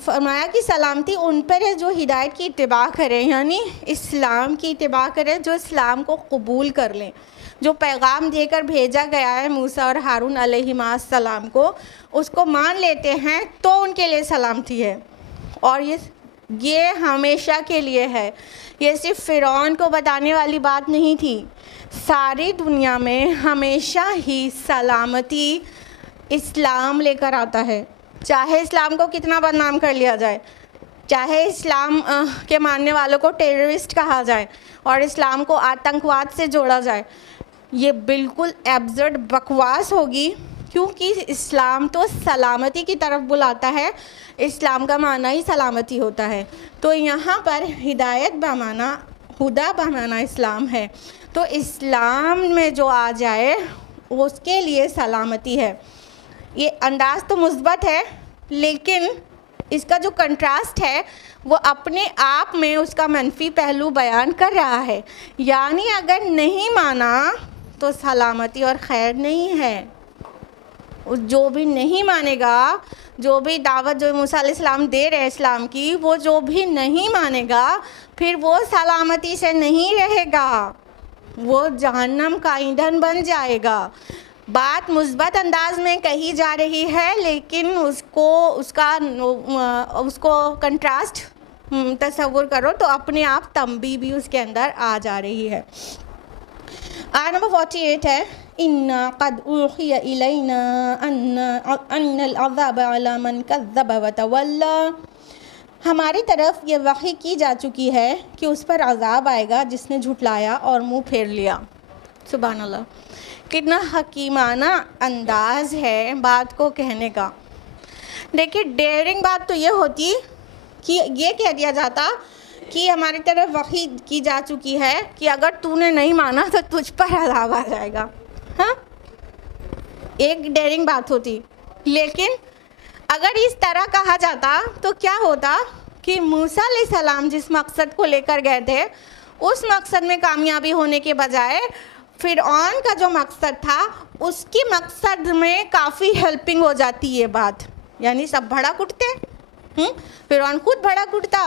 फरमाया कि सलामती उन पर है जो हिदायत की इत्तिबा करें, यानी इस्लाम की इत्तिबा करें, जो इस्लाम को कबूल कर लें, जो पैगाम देकर भेजा गया है मूसा और हारून अलैहिस्सलाम को, उसको मान लेते हैं तो उनके लिए सलामती है। और ये हमेशा के लिए है। ये सिर्फ फ़िरौन को बताने वाली बात नहीं थी, सारी दुनिया में हमेशा ही सलामती इस्लाम लेकर आता है। चाहे इस्लाम को कितना बदनाम कर लिया जाए, चाहे इस्लाम के मानने वालों को टेररिस्ट कहा जाए और इस्लाम को आतंकवाद से जोड़ा जाए, ये बिल्कुल एब्सर्ड बकवास होगी, क्योंकि इस्लाम तो सलामती की तरफ बुलाता है। इस्लाम का माना ही सलामती होता है। तो यहाँ पर हिदायत बामाना हुदा बामाना इस्लाम है, तो इस्लाम में जो आ जाए उसके लिए सलामती है। ये अंदाज़ तो मुस्बत है, लेकिन इसका जो कंट्रास्ट है वो अपने आप में उसका मनफी पहलू बयान कर रहा है। यानी अगर नहीं माना तो सलामती और खैर नहीं है। जो भी नहीं मानेगा, जो भी दावत जो मूसा अलैहिस्सलाम दे रहे हैं इस्लाम की, वो जो भी नहीं मानेगा फिर वो सलामती से नहीं रहेगा, वो जहन्नम का ईंधन बन जाएगा। बात मुस्बत अंदाज में कही जा रही है, लेकिन उसको कंट्रास्ट तसव्वुर करो तो अपने आप तंबी भी उसके अंदर आ जा रही है। आयत नंबर 48 है, इन्ना क़द उहिया इलैना अन्नल अज़ाब अला मन कज़्ज़ब व तवल्ला। हमारी तरफ ये वही की जा चुकी है कि उस पर अज़ाब आएगा जिसने झुटलाया और मुंह फेर लिया। सुभान अल्लाह, कितना हकीमाना अंदाज है बात को कहने का। देखिए, डेयरिंग बात तो ये होती कि ये कह दिया जाता कि हमारी तरफ वही की जा चुकी है कि अगर तूने नहीं माना तो तुझ पर अज़ाब आ जाएगा। हाँ, एक डेयरिंग बात होती। लेकिन अगर इस तरह कहा जाता तो क्या होता कि मूसा अलैहिस्सलाम जिस मकसद को लेकर गए थे, उस मकसद में कामयाबी होने के बजाय फ़िरऔन का जो मकसद था उसके मकसद में काफ़ी हेल्पिंग हो जाती ये बात। यानी सब भड़क उठते, फ़िरऔन खुद भड़क उठता,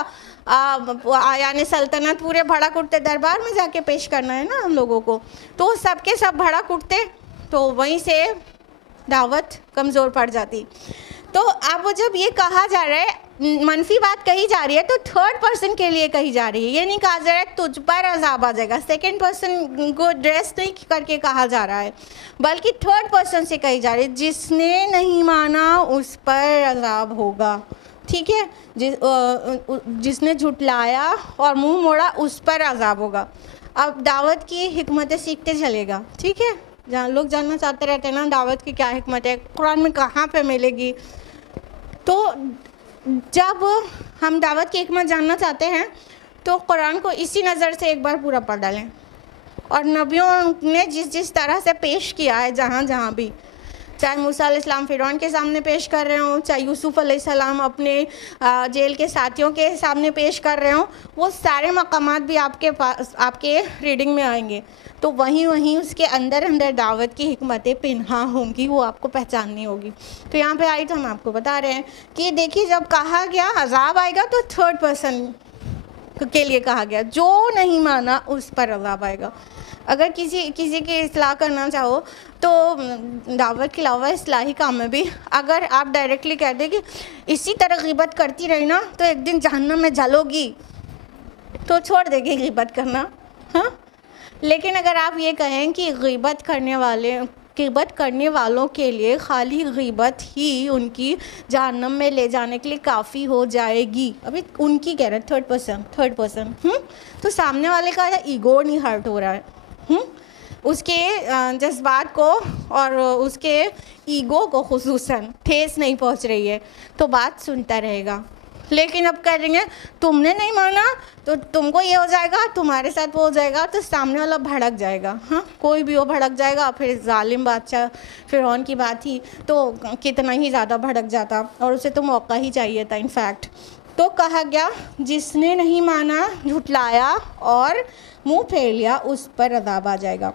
यानी सल्तनत पूरे भड़क उठते, दरबार में जाके पेश करना है ना हम लोगों को, तो सबके सब भड़क उठते, तो वहीं से दावत कमज़ोर पड़ जाती। तो अब जब ये कहा जा रहा है, मनफी बात कही जा रही है, तो थर्ड पर्सन के लिए कही जा रही है। ये नहीं कहा जा रहा है तुझ पर अज़ाब आ जाएगा, सेकंड पर्सन को ड्रेस नहीं करके कहा जा रहा है, बल्कि थर्ड पर्सन से कही जा रही है, जिसने नहीं माना उस पर अज़ाब होगा। ठीक है, जिसने झुटलाया और मुंह मोड़ा उस पर अज़ाब होगा। अब दावत की हिकमतें सीखते चलेगा। ठीक है, जहाँ लोग जानना चाहते रहते हैं ना दावत की क्या हिकमत है, कुरान में कहाँ पे मिलेगी, तो जब हम दावत की हिकमत जानना चाहते हैं तो कुरान को इसी नज़र से एक बार पूरा पढ़ डालें, और नबियों ने जिस जिस तरह से पेश किया है जहाँ जहाँ भी, चाहे मूसा अलैहिस्सलाम फ़िरौन के सामने पेश कर रहे हों, चाहे यूसुफ़ अलैहिस्सलाम अपने जेल के साथियों के सामने पेश कर रहे हों, वो सारे मकामात भी आपके पास आपके रीडिंग में आएंगे। तो वहीं वहीं उसके अंदर अंदर दावत की हिकमतें पिन्हा होंगी, वो आपको पहचाननी होगी। तो यहाँ पे आई तो हम आपको बता रहे हैं कि देखिए, जब कहा गया अज़ाब आएगा तो थर्ड पर्सन के लिए कहा गया। जो नहीं माना उस पर अज़ाब आएगा। अगर किसी की इस्लाह करना चाहो तो दावत के अलावा इस्लाही काम में भी अगर आप डायरेक्टली कह दें कि इसी तरह ग़ीबत करती रही ना तो एक दिन जहन्नम में जलोगी, तो छोड़ देगी ग़ीबत करना। हाँ, लेकिन अगर आप ये कहें कि ग़ीबत करने वालों के लिए खाली ग़ीबत ही उनकी जहन्नम में ले जाने के लिए काफ़ी हो जाएगी, अभी उनकी कह रहे हैं थर्ड पर्सन, तो सामने वाले का ईगो नहीं हर्ट हो रहा है, उसके जज्बात को और उसके ईगो को खुसूसन ठेस नहीं पहुंच रही है, तो बात सुनता रहेगा। लेकिन अब कह देंगे तुमने नहीं माना तो तुमको ये हो जाएगा, तुम्हारे साथ वो हो जाएगा, तो सामने वाला भड़क जाएगा। हाँ, कोई भी वो भड़क जाएगा। फिर जालिम बादशाह फ़िरौन की बात ही तो कितना ही ज़्यादा भड़क जाता, और उसे तो मौका ही चाहिए था इनफैक्ट। तो कहा गया जिसने नहीं माना, झुटलाया और मुंह फेर लिया, उस पर अज़ाब आ जाएगा।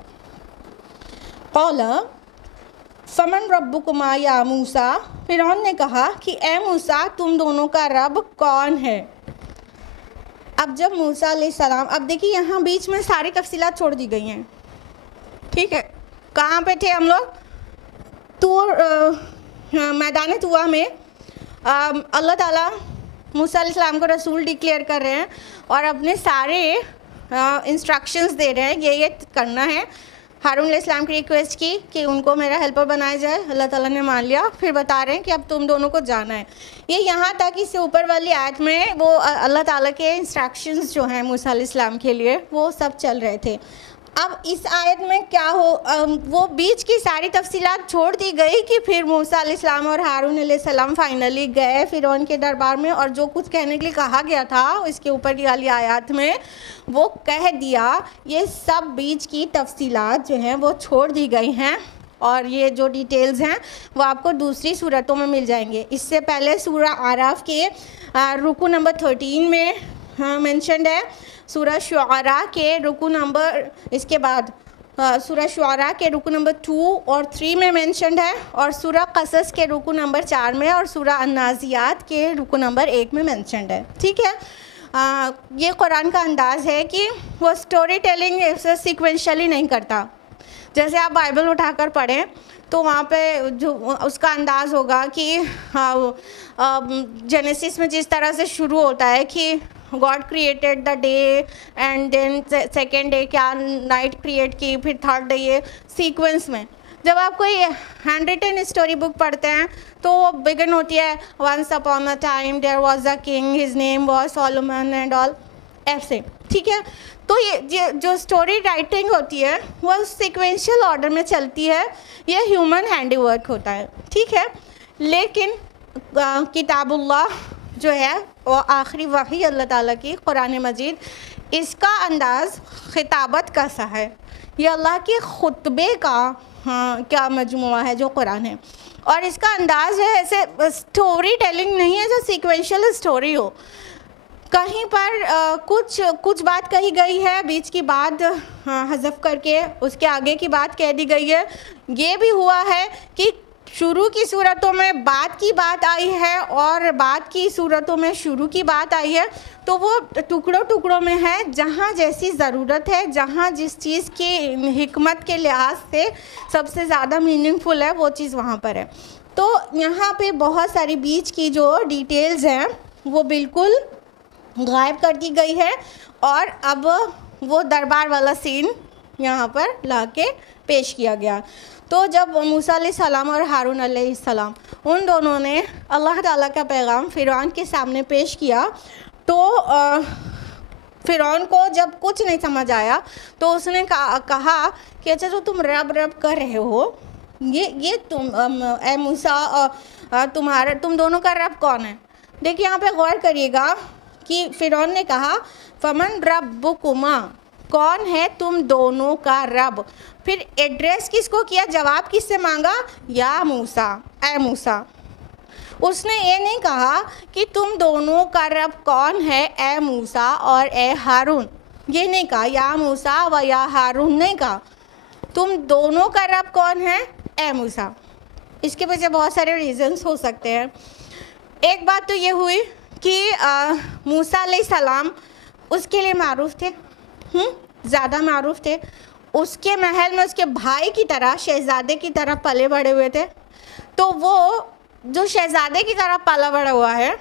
क़ौला फमन रब्बुकुमा या मूसा, फ़िरौन ने कहा कि ए मूसा तुम दोनों का रब कौन है। अब जब मूसा अलैहिस्सलाम, अब देखिए यहाँ बीच में सारी तफसीलात छोड़ दी गई हैं, ठीक है। कहाँ पे थे हम लोग? मैदान तुआ में अल्लाह ताला मूसा अलैहिस्सलाम को रसूल डिक्लेयर कर रहे हैं और अपने सारे इंस्ट्रक्शंस दे रहे हैं, ये करना है। हारून अलैहिस्सलाम की रिक्वेस्ट की कि उनको मेरा हेल्पर बनाया जाए, अल्लाह ताला ने मान लिया। फिर बता रहे हैं कि अब तुम दोनों को जाना है। ये यहाँ तक इससे ऊपर वाली आयत में वो अल्लाह ताला के इंस्ट्रक्शंस जो हैं मूसा अलैहिस्सलाम के लिए वो सब चल रहे थे। अब इस आयत में क्या वो बीच की सारी तफसीलात छोड़ दी गई कि फिर मूसा अलैहिस्सलाम और हारून अलैहिस्सलाम फाइनली गए फ़िरौन के दरबार में और जो कुछ कहने के लिए कहा गया था इसके ऊपर की वाली आयत में वो कह दिया। ये सब बीच की तफसीलात जो हैं वो छोड़ दी गई हैं और ये जो डिटेल्स हैं वो आपको दूसरी सूरतों में मिल जाएंगे। इससे पहले सूरा आराफ के रुकू नंबर 13 में मेंशन्ड है, सूरा शुआरा के रुकू नंबर, इसके बाद सूरा शुआरा के रुकू नंबर 2 और 3 में मेंशन्ड है, और सूरा कसस के रुकू नंबर 4 में और सूरा अन्नाज़ियात के रुकू नंबर 1 में मेंशन्ड है। ठीक है, ये कुरान का अंदाज़ है कि वो स्टोरी टेलिंग सीक्वेंशली नहीं करता। जैसे आप बाइबल उठाकर पढ़ें तो वहाँ पे जो उसका अंदाज़ होगा कि जेनेसिस में जिस तरह से शुरू होता है कि God created the day and then second day क्या नाइट क्रिएट की, फिर थर्ड डे, ये सीक्वेंस में। जब आप कोई हैंड रिटन स्टोरी बुक पढ़ते हैं तो वो बिगिन होती है once upon a time there was a king his name was Solomon and all, ऐसे। ठीक है, तो ये जो स्टोरी राइटिंग होती है वो सीक्वेंशियल ऑर्डर में चलती है, ये ह्यूमन हैंडीवर्क होता है। ठीक है, लेकिन किताबुल्लाह जो है वो आखिरी वही अल्लाह ताला की कुरान मजीद, इसका अंदाज़ खिताबत का सा है। ये अल्लाह के खुतबे का क्या मजमुआ है जो कुरान है, और इसका अंदाज़ है ऐसे स्टोरी टेलिंग नहीं है जो सीक्वेंशियल स्टोरी हो। कहीं पर कुछ बात कही गई है, बीच की बात हज़फ करके उसके आगे की बात कह दी गई है। ये भी हुआ है कि शुरू की सूरतों में बात की बात आई है और बात की सूरतों में शुरू की बात आई है, तो वो टुकड़ों टुकड़ों में है। जहाँ जैसी ज़रूरत है, जहाँ जिस चीज़ की हिकमत के लिहाज से सबसे ज़्यादा मीनिंगफुल है वो चीज़ वहाँ पर है। तो यहाँ पे बहुत सारी बीच की जो डिटेल्स हैं वो बिल्कुल गायब कर दी गई है, और अब वो दरबार वाला सीन यहाँ पर लाके पेश किया गया। तो जब मूसा अलैहिस्सलाम और हारून अलैहिस्सलाम उन दोनों ने अल्लाह ताला का पैगाम फ़िरौन के सामने पेश किया, तो फ़िरौन को जब कुछ नहीं समझ आया तो उसने कहा कि अच्छा जो तुम रब रब कर रहे हो, ये तुम ए मूसा तुम दोनों का रब कौन है। देखिए यहाँ पे गौर करिएगा कि फ़िरौन ने कहा फमन रब्बुकुमा, कौन है तुम दोनों का रब। फिर एड्रेस किसको किया, जवाब किससे मांगा, या मूसा, ए मूसा। उसने ये नहीं कहा कि तुम दोनों का रब कौन है, ए मूसा और ए हारून, ये नहीं कहा, या मूसा व या हारून नहीं कहा, तुम दोनों का रब कौन है, ए मूसा। इसके पीछे बहुत सारे रीज़न्स हो सकते हैं। एक बात तो ये हुई कि मूसा अलैहिस्सलाम उसके लिए मारूफ थे, ज़्यादा मारूफ थे। उसके महल में उसके भाई की तरह, शहज़ादे की तरह पले बड़े हुए थे। तो वो जो शहज़ादे की तरह पला बड़ा हुआ है,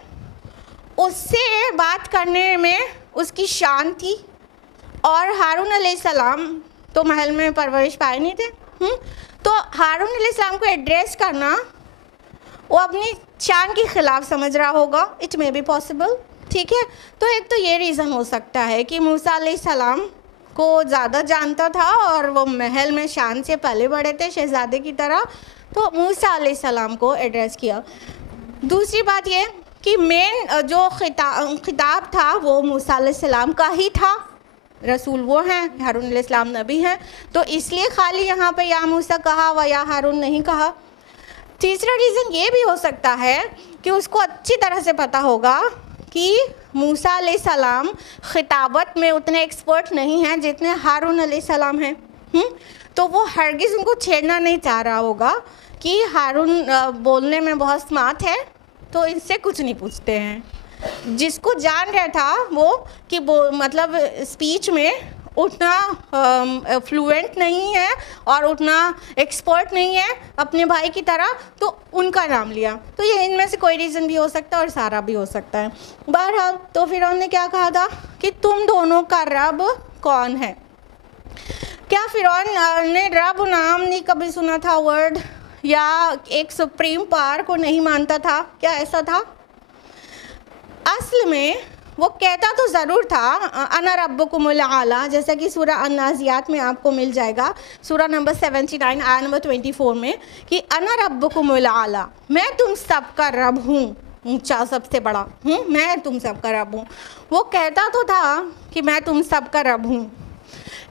उससे बात करने में उसकी शान थी। और हारून अलैहिस्सलाम तो महल में परवरिश पाए नहीं थे। तो हारून अलैहिस्सलाम को एड्रेस करना वो अपनी शान के ख़िलाफ़ समझ रहा होगा। इट मे बी पॉसिबल, ठीक है। तो एक तो ये रीज़न हो सकता है कि मूसा अलैहिस्सलाम को ज़्यादा जानता था और वो महल में शान से पले बड़े थे शहज़ादे की तरह, तो मूसा अलैहिस्सलाम को एड्रेस किया। दूसरी बात ये कि मेन जो खिताब था वो मूसा अलैहिस्सलाम का ही था। रसूल वो हैं, हारून अलैहिस्सलाम नबी हैं, तो इसलिए खाली यहाँ पे या मूसा कहा व या हारून नहीं कहा। तीसरा रीज़न ये भी हो सकता है कि उसको अच्छी तरह से पता होगा कि मूसा अलैहिस्सलाम खिताबत में उतने एक्सपर्ट नहीं हैं जितने हारून अलैहिस्सलाम हैं। तो वो हरगिज़ उनको छेड़ना नहीं चाह रहा होगा कि हारून बोलने में बहुत स्मार्ट है, तो इनसे कुछ नहीं पूछते हैं। जिसको जान रहा था वो कि मतलब स्पीच में उतना फ्लुएंट नहीं है और उतना एक्सपर्ट नहीं है अपने भाई की तरह, तो उनका नाम लिया। तो ये इनमें से कोई रीज़न भी हो सकता है और सारा भी हो सकता है। बहरहाल तो फिरौन ने क्या कहा था कि तुम दोनों का रब कौन है। क्या फिरौन ने रब नाम नहीं कभी सुना था वर्ड, या एक सुप्रीम पावर को नहीं मानता था? क्या ऐसा था? असल में वो कहता तो ज़रूर था अना रब्बुकुमुल आला, जैसा कि सूरा अन्नाज़ियात में आपको मिल जाएगा, सूरा नंबर 79 आया नंबर 24 में, कि अना रब्बुकुमुल आला, मैं तुम सबका रब हूँ, ऊंचा सबसे बड़ा हूँ, मैं तुम सबका रब हूँ। वो कहता तो था कि मैं तुम सबका रब हूँ,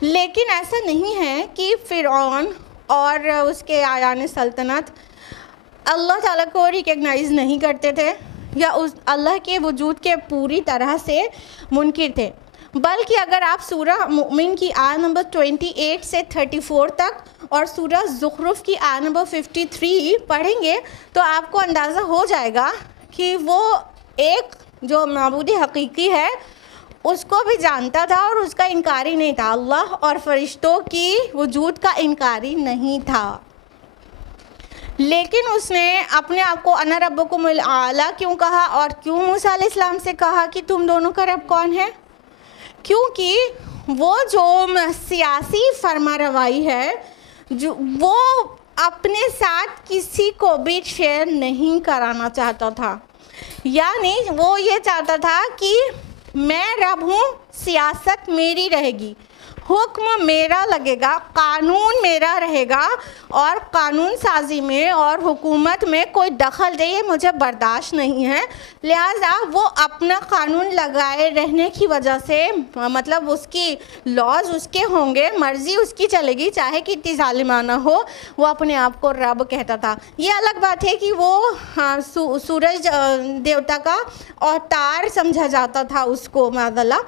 लेकिन ऐसा नहीं है कि फ़िरऔन और उसके आयान सल्तनत अल्लाह ताला को रिकग्नाइज़ नहीं करते थे या उस अल्लाह के वजूद के पूरी तरह से मुनकिर थे। बल्कि अगर आप सूरा मुमिन की आयत नंबर 28 से 34 तक और सूरा ज़ुखरुफ की आयत नंबर 53 पढ़ेंगे तो आपको अंदाज़ा हो जाएगा कि वो एक जो माबूद हकीकी है उसको भी जानता था और उसका इनकारी नहीं था। अल्लाह और फरिश्तों की वजूद का इनकारी नहीं था, लेकिन उसने अपने आप को अना रब्बुकुमुल आला क्यों कहा और क्यों मूसा अलैहिस्सलाम से कहा कि तुम दोनों का रब कौन है? क्योंकि वो जो सियासी फरमा रवाई है जो वो अपने साथ किसी को भी शेयर नहीं कराना चाहता था। यानी वो ये चाहता था कि मैं रब हूँ, सियासत मेरी रहेगी, हुक्म मेरा लगेगा, कानून मेरा रहेगा और कानून साजी में और हुकूमत में कोई दखल दे ये मुझे बर्दाश्त नहीं है। लिहाजा वो अपना कानून लगाए रहने की वजह से, मतलब उसकी लॉज उसके होंगे, मर्ज़ी उसकी चलेगी, चाहे कितनी ज़ालिमाना हो, वो अपने आप को रब कहता था। ये अलग बात है कि वो सूरज देवता का अवतार समझा जाता था उसको, मादल्ला,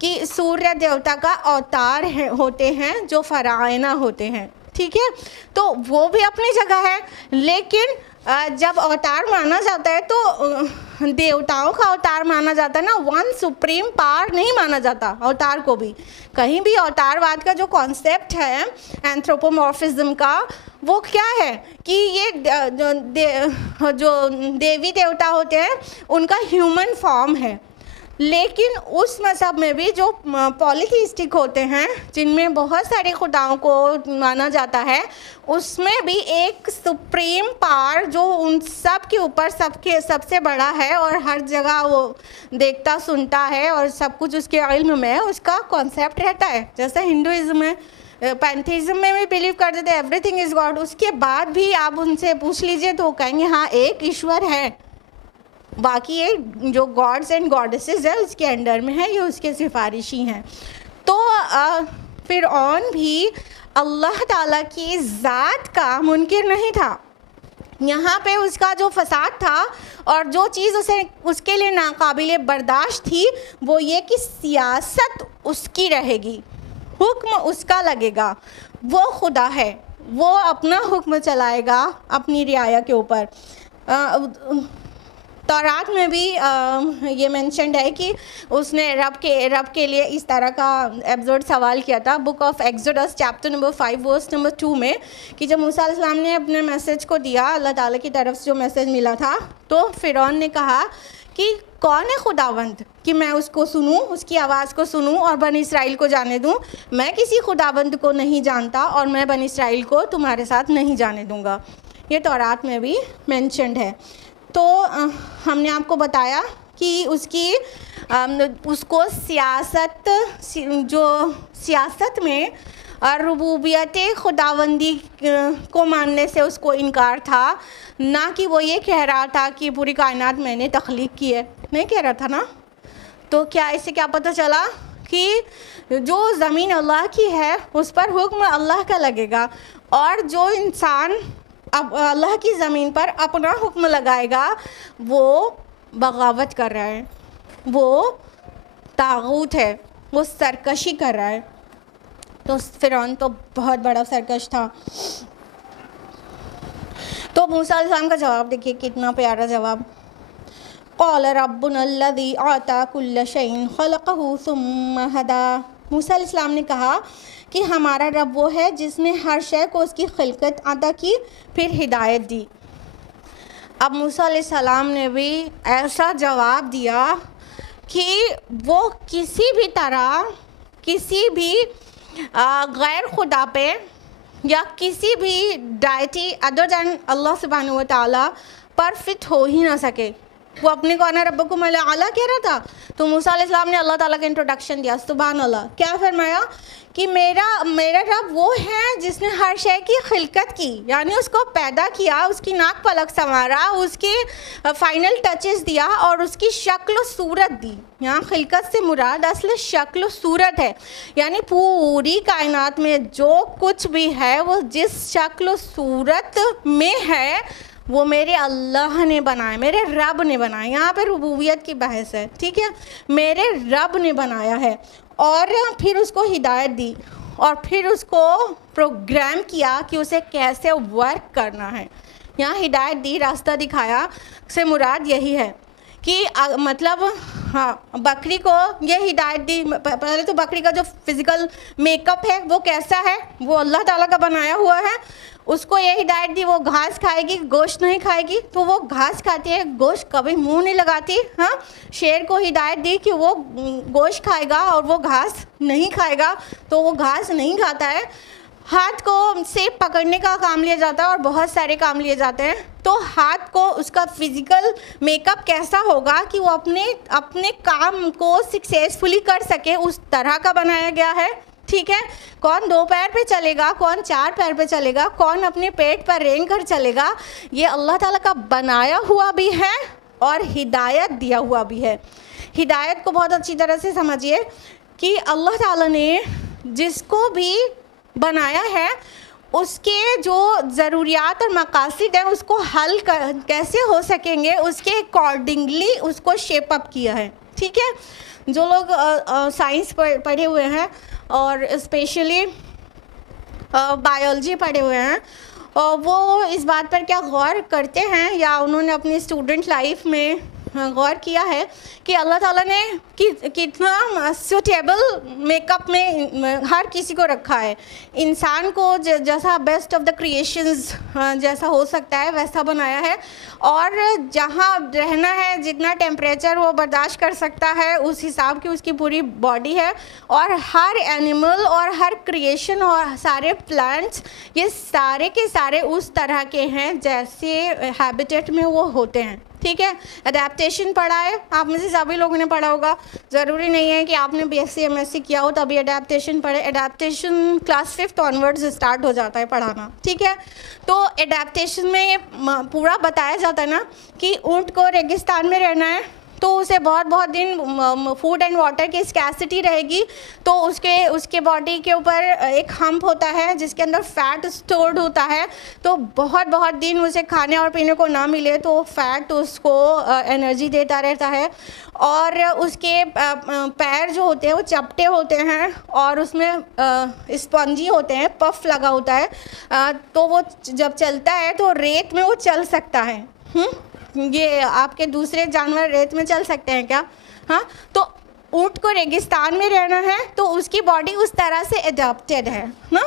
कि सूर्य देवता का अवतार होते हैं जो फरायना होते हैं, ठीक है। तो वो भी अपनी जगह है, लेकिन जब अवतार माना जाता है तो देवताओं का अवतार माना जाता है ना, वन सुप्रीम पावर नहीं माना जाता अवतार को भी। कहीं भी अवतारवाद का जो कॉन्सेप्ट है एंथ्रोपोमॉर्फिज्म का, वो क्या है कि ये जो देवी देवता होते हैं उनका ह्यूमन फॉर्म है। लेकिन उस मज़हब में भी जो पॉलीथीस्टिक होते हैं जिनमें बहुत सारे खुदाओं को माना जाता है, उसमें भी एक सुप्रीम पावर जो उन सब के ऊपर सबसे बड़ा है और हर जगह वो देखता सुनता है और सब कुछ उसके इल्म में, उसका कॉन्सेप्ट रहता है। जैसे हिंदुइज्म में, पैंथीज़म में भी बिलीव करते थे एवरीथिंग इज़ गॉड, उसके बाद भी आप उनसे पूछ लीजिए तो वो कहेंगे हाँ एक ईश्वर है, बाकी ये जो गॉड्स एंड गॉडेसेस है उसके अंडर में है, ये उसके सिफारिशी हैं। तो फ़िरऔन भी अल्लाह ताला की ज़ात का मुनकिर नहीं था। यहाँ पे उसका जो फसाद था और जो चीज़ उसके लिए नाकाबिले बर्दाश्त थी वो ये कि सियासत उसकी रहेगी, हुक्म उसका लगेगा, वो खुदा है, वो अपना हुक्म चलाएगा अपनी रियाया के ऊपर। तौरात में भी ये मेंशन्ड है कि उसने रब के लिए इस तरह का एब्सर्ड सवाल किया था book of Exodus chapter number 5 verse number 2 में, कि जब मूसा अलैहिस्सलाम ने अपने मैसेज को दिया, अल्लाह ताला की तरफ से जो मैसेज मिला था, तो फ़िरौन ने कहा कि कौन है खुदावंद कि मैं उसको सुनूं, उसकी आवाज़ को सुनूं और बनी इसराइल को जाने दूं। मैं किसी खुदावंद को नहीं जानता और मैं बनी इसराइल को तुम्हारे साथ नहीं जाने दूंगा। ये तौरात में भी मेंशन्ड है। तो हमने आपको बताया कि उसको सियासत में रुबूबियत खुदावंदी को मानने से उसको इनकार था, ना कि वो ये कह रहा था कि पूरी कायनात मैंने तख्लीक की है, नहीं कह रहा था ना। तो क्या इससे क्या पता चला कि जो ज़मीन अल्लाह की है उस पर हुक्म अल्लाह का लगेगा, और जो इंसान अब अल्लाह की ज़मीन पर अपना हुक्म लगाएगा वो बगावत कर रहा है, वो तागूत है, वो सरकशी कर रहा है। तो फ़िरौन तो बहुत बड़ा सरकश था। तो मूसा अलैहिस्सलाम का जवाब देखिए, कितना प्यारा जवाब। क़ाल रब्बुनल्लज़ी आता कुल्ल शैइन ख़लक़हु सुम्मा हदा। मूसा अलैहिस्सलाम ने कहा कि हमारा रब वो है जिसने हर शय को उसकी खिलकत अता की, फिर हिदायत दी। अब मूसा अलैहिस्सलाम ने भी ऐसा जवाब दिया कि वो किसी भी तरह किसी भी गैर खुदा पे या किसी भी डायटी अदर दैन अल्लाह सुब्हानहू व तआला पर फिट हो ही ना सके। वो अपने को अना रब्बकुम आला कह रहा था, तो मूसा अलैहिस्सलाम ने अल्लाह ताला का इंट्रोडक्शन दिया। सुभान अल्लाह, क्या फरमाया कि मेरा रब वो है जिसने हर शय की खिलकत की, यानी उसको पैदा किया, उसकी नाक पलक संवारा, उसके फाइनल टचेस दिया और उसकी शक्ल सूरत दी। यहाँ खिलकत से मुराद असल शक्ल सूरत है, यानी पूरी कायनात में जो कुछ भी है वो जिस शक्ल सूरत में है वो मेरे अल्लाह ने बनाया, मेरे रब ने बनाया। यहाँ पे रुबूबियत की बहस है, ठीक है, मेरे रब ने बनाया है। और फिर उसको हिदायत दी और फिर उसको प्रोग्राम किया कि उसे कैसे वर्क करना है। यहाँ हिदायत दी, रास्ता दिखाया से मुराद यही है कि मतलब हाँ, बकरी को ये हिदायत दी। पहले तो बकरी का जो फिज़िकल मेकअप है वो कैसा है, वो अल्लाह ताला का बनाया हुआ है। उसको ये हिदायत दी वो घास खाएगी, गोश्त नहीं खाएगी, तो वो घास खाती है, गोश्त कभी मुंह नहीं लगाती। हाँ, शेर को हिदायत दी कि वो गोश्त खाएगा और वो घास नहीं खाएगा, तो वो घास नहीं खाता है। हाथ को सेब पकड़ने का काम लिया जाता है और बहुत सारे काम लिए जाते हैं। तो हाथ को उसका फिज़िकल मेकअप कैसा होगा कि वो अपने काम को सक्सेसफुली कर सके, उस तरह का बनाया गया है, ठीक है। कौन 2 पैर पे चलेगा, कौन 4 पैर पे चलेगा, कौन अपने पेट पर रेंग कर चलेगा, ये अल्लाह ताला का बनाया हुआ भी है और हिदायत दिया हुआ भी है। हिदायत को बहुत अच्छी तरह से समझिए कि अल्लाह ताला ने जिसको भी बनाया है उसके जो ज़रूरियात और मकासद हैं उसको हल कैसे हो सकेंगे उसके अकॉर्डिंगली उसको शेप अप किया है, ठीक है। जो लोग साइंस पढ़े हुए हैं और स्पेशली बायोलॉजी पढ़े हुए हैं वो इस बात पर क्या गौर करते हैं या उन्होंने अपनी स्टूडेंट लाइफ में गौर किया है कि अल्लाह ताला ने कितना सूटेबल मेकअप में हर किसी को रखा है। इंसान को जैसा बेस्ट ऑफ द क्रिएशंस जैसा हो सकता है वैसा बनाया है, और जहाँ रहना है, जितना टेम्परेचर वो बर्दाश्त कर सकता है उस हिसाब की उसकी पूरी बॉडी है। और हर एनिमल और हर क्रिएशन और सारे प्लांट्स ये सारे के सारे उस तरह के हैं जैसे हैबिटेट में वो होते हैं, ठीक है। एडेप्टेशन पढ़ा है, आप में से सभी लोगों ने पढ़ा होगा, ज़रूरी नहीं है कि आपने BSc MSc किया हो तभी एडेप्टेशन पढ़े। Adaptation class 5th onwards start हो जाता है पढ़ाना, ठीक है। तो एडेप्टेशन में ये पूरा बताया जाता है ना कि ऊँट को रेगिस्तान में रहना है तो उसे बहुत दिन फूड एंड वाटर की स्कैसिटी रहेगी, तो उसके बॉडी के ऊपर एक हम्प होता है जिसके अंदर फैट स्टोर्ड होता है, तो बहुत दिन उसे खाने और पीने को ना मिले तो फैट उसको एनर्जी देता रहता है। और उसके पैर जो होते हैं वो चपटे होते हैं और उसमें स्पंजी होते हैं, पफ लगा होता है, तो वो जब चलता है तो रेत में वो चल सकता है, ये आपके दूसरे जानवर रेत में चल सकते हैं क्या? हाँ, तो ऊँट को रेगिस्तान में रहना है तो उसकी बॉडी उस तरह से एडॉप्टेड है ना।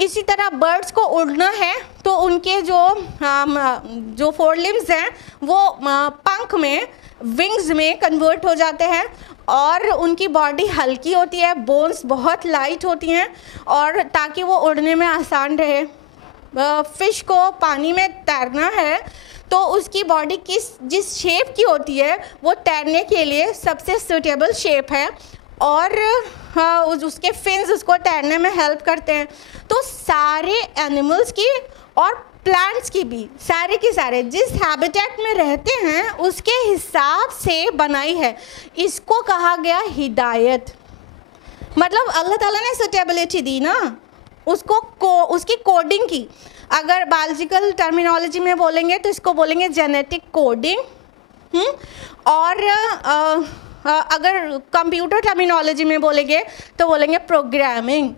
इसी तरह बर्ड्स को उड़ना है तो उनके जो फोर लिम्स हैं वो पंख में, विंग्स में कन्वर्ट हो जाते हैं और उनकी बॉडी हल्की होती है, बोन्स बहुत लाइट होती हैं और ताकि वो उड़ने में आसान रहे। फ़िश को पानी में तैरना है तो उसकी बॉडी जिस शेप की होती है वो तैरने के लिए सबसे सूटेबल शेप है और उसके फिन्स उसको तैरने में हेल्प करते हैं। तो सारे एनिमल्स की और प्लांट्स की भी सारे के सारे जिस हैबिटेट में रहते हैं उसके हिसाब से बनाई है। इसको कहा गया हिदायत। मतलब अल्लाह ताला ने सूटेबिलिटी दी ना उसको, उसकी कोडिंग की। अगर बायोलॉजिकल टर्मिनोलॉजी में बोलेंगे तो इसको बोलेंगे जेनेटिक कोडिंग। और अगर कंप्यूटर टर्मिनोलॉजी में बोलेंगे तो बोलेंगे प्रोग्रामिंग।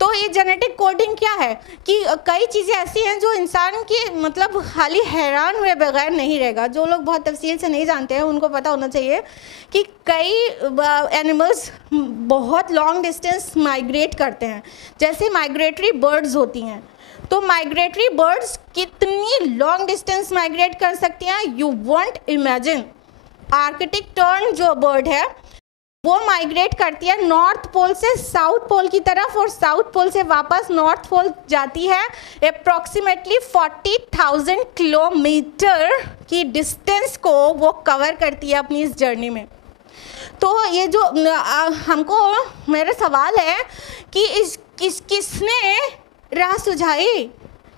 तो ये जेनेटिक कोडिंग क्या है कि कई चीज़ें ऐसी हैं जो इंसान की मतलब खाली हैरान हुए बगैर नहीं रहेगा। जो लोग बहुत तफसील से नहीं जानते हैं उनको पता होना चाहिए कि कई एनिमल्स बहुत लॉन्ग डिस्टेंस माइग्रेट करते हैं। जैसे माइग्रेटरी बर्ड्स होती हैं, तो माइग्रेटरी बर्ड्स कितनी लॉन्ग डिस्टेंस माइग्रेट कर सकती हैं you want imagine. Arctic tern जो बर्ड है वो माइग्रेट करती है नॉर्थ पोल से साउथ पोल की तरफ और साउथ पोल से वापस नॉर्थ पोल जाती है। अप्रॉक्सीमेटली 40,000 किलोमीटर की डिस्टेंस को वो कवर करती है अपनी इस जर्नी में। तो ये जो हमको मेरा सवाल है कि किसने राह सुझाई,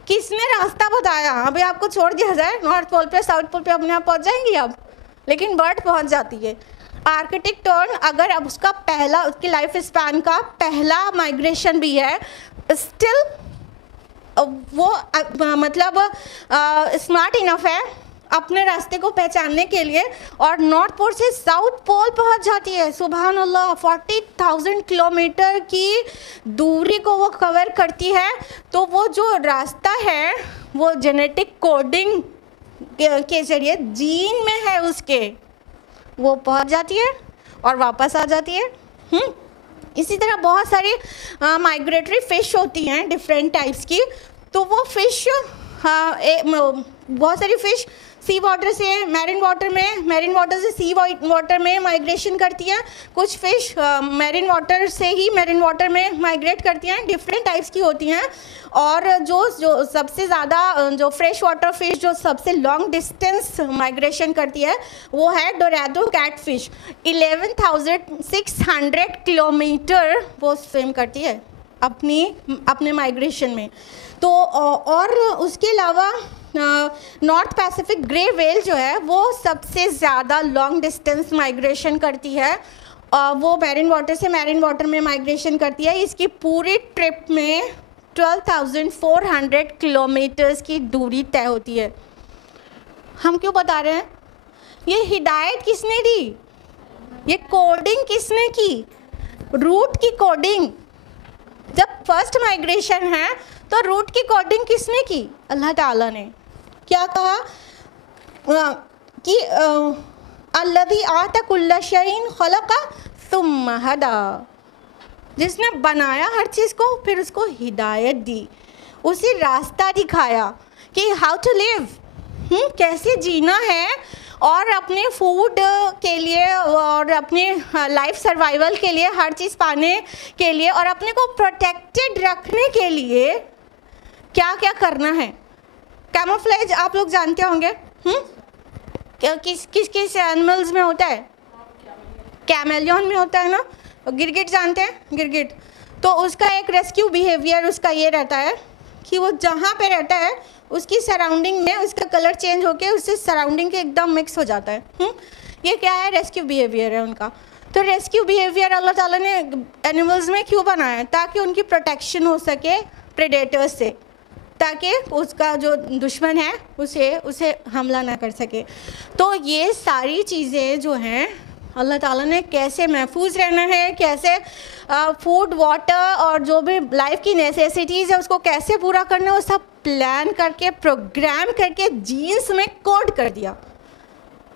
किसने रास्ता बताया? अभी आपको छोड़ दिया जाए नॉर्थ पोल पे साउथ पोल पे अपने आप पहुँच जाएंगी अब, लेकिन बर्ड पहुँच जाती है। आर्कटिक टर्न अगर अब उसका पहला, उसकी लाइफ स्पैन का पहला माइग्रेशन भी है, स्टिल वो मतलब स्मार्ट इनफ है अपने रास्ते को पहचानने के लिए और नॉर्थ पोल से साउथ पोल पहुंच जाती है। सुभान अल्लाह, 40,000 किलोमीटर की दूरी को वो कवर करती है। तो वो जो रास्ता है वो जेनेटिक कोडिंग के जरिए जीन में है उसके, वो पहुंच जाती है और वापस आ जाती है। इसी तरह बहुत सारी माइग्रेटरी फ़िश होती हैं डिफरेंट टाइप्स की। तो वो फ़िश बहुत सारी फ़िश सी वाटर से मैरीन वाटर में, मैरीन वाटर से सी वाटर में माइग्रेशन करती हैं। कुछ फ़िश मैरीन वाटर से ही मैरीन वाटर में माइग्रेट करती हैं, डिफरेंट टाइप्स की होती हैं। और जो सबसे ज़्यादा जो फ्रेश वाटर फ़िश जो सबसे लॉन्ग डिस्टेंस माइग्रेशन करती है वो है डोराडो कैट फ़िश। 11,600 किलोमीटर वो स्विम करती है अपने माइग्रेशन में। तो और उसके अलावा नॉर्थ पैसिफिक ग्रे व्हेल जो है वो सबसे ज़्यादा लॉन्ग डिस्टेंस माइग्रेशन करती है। वो मैरीन वाटर से मैरीन वाटर में माइग्रेशन करती है। इसकी पूरी ट्रिप में 12,400 किलोमीटर्स की दूरी तय होती है। हम क्यों बता रहे हैं? ये हिदायत किसने दी? ये कोडिंग किसने की? रूट की कोडिंग। जब फर्स्ट माइग्रेशन है तो रूट की कोडिंग किसने की? अल्लाह ताला ने। क्या कहा कि अल्लज़ी आता कुल्ला शैइन खलक़ा सुम्मा हदा, जिसने बनाया हर चीज़ को फिर उसको हिदायत दी, उसी रास्ता दिखाया कि हाउ टू लिव, कैसे जीना है और अपने फूड के लिए और अपने लाइफ सर्वाइवल के लिए, हर चीज़ पाने के लिए और अपने को प्रोटेक्टेड रखने के लिए क्या क्या करना है। कैमोफ्लेज आप लोग जानते होंगे, किस एनिमल्स में होता है? कैमेलियन में होता है ना। गिरगिट जानते हैं? गिरगिट तो उसका एक रेस्क्यू बिहेवियर उसका ये रहता है कि वो जहाँ पे रहता है उसकी सराउंडिंग में उसका कलर चेंज होके उससे सराउंडिंग के एकदम मिक्स हो जाता है। ये क्या है? रेस्क्यू बिहेवियर है उनका। तो रेस्क्यू बिहेवियर अल्लाह ताला ने एनिमल्स में क्यों बनाया? ताकि उनकी प्रोटेक्शन हो सके प्रेडेटर्स से, ताकि उसका जो दुश्मन है उसे हमला ना कर सके। तो ये सारी चीज़ें जो हैं अल्लाह ताला ने कैसे महफूज रहना है, कैसे फूड वाटर और जो भी लाइफ की नेसेसिटीज़ है उसको कैसे पूरा करना है, वो सब प्लान करके प्रोग्राम करके जीन्स में कोड कर दिया।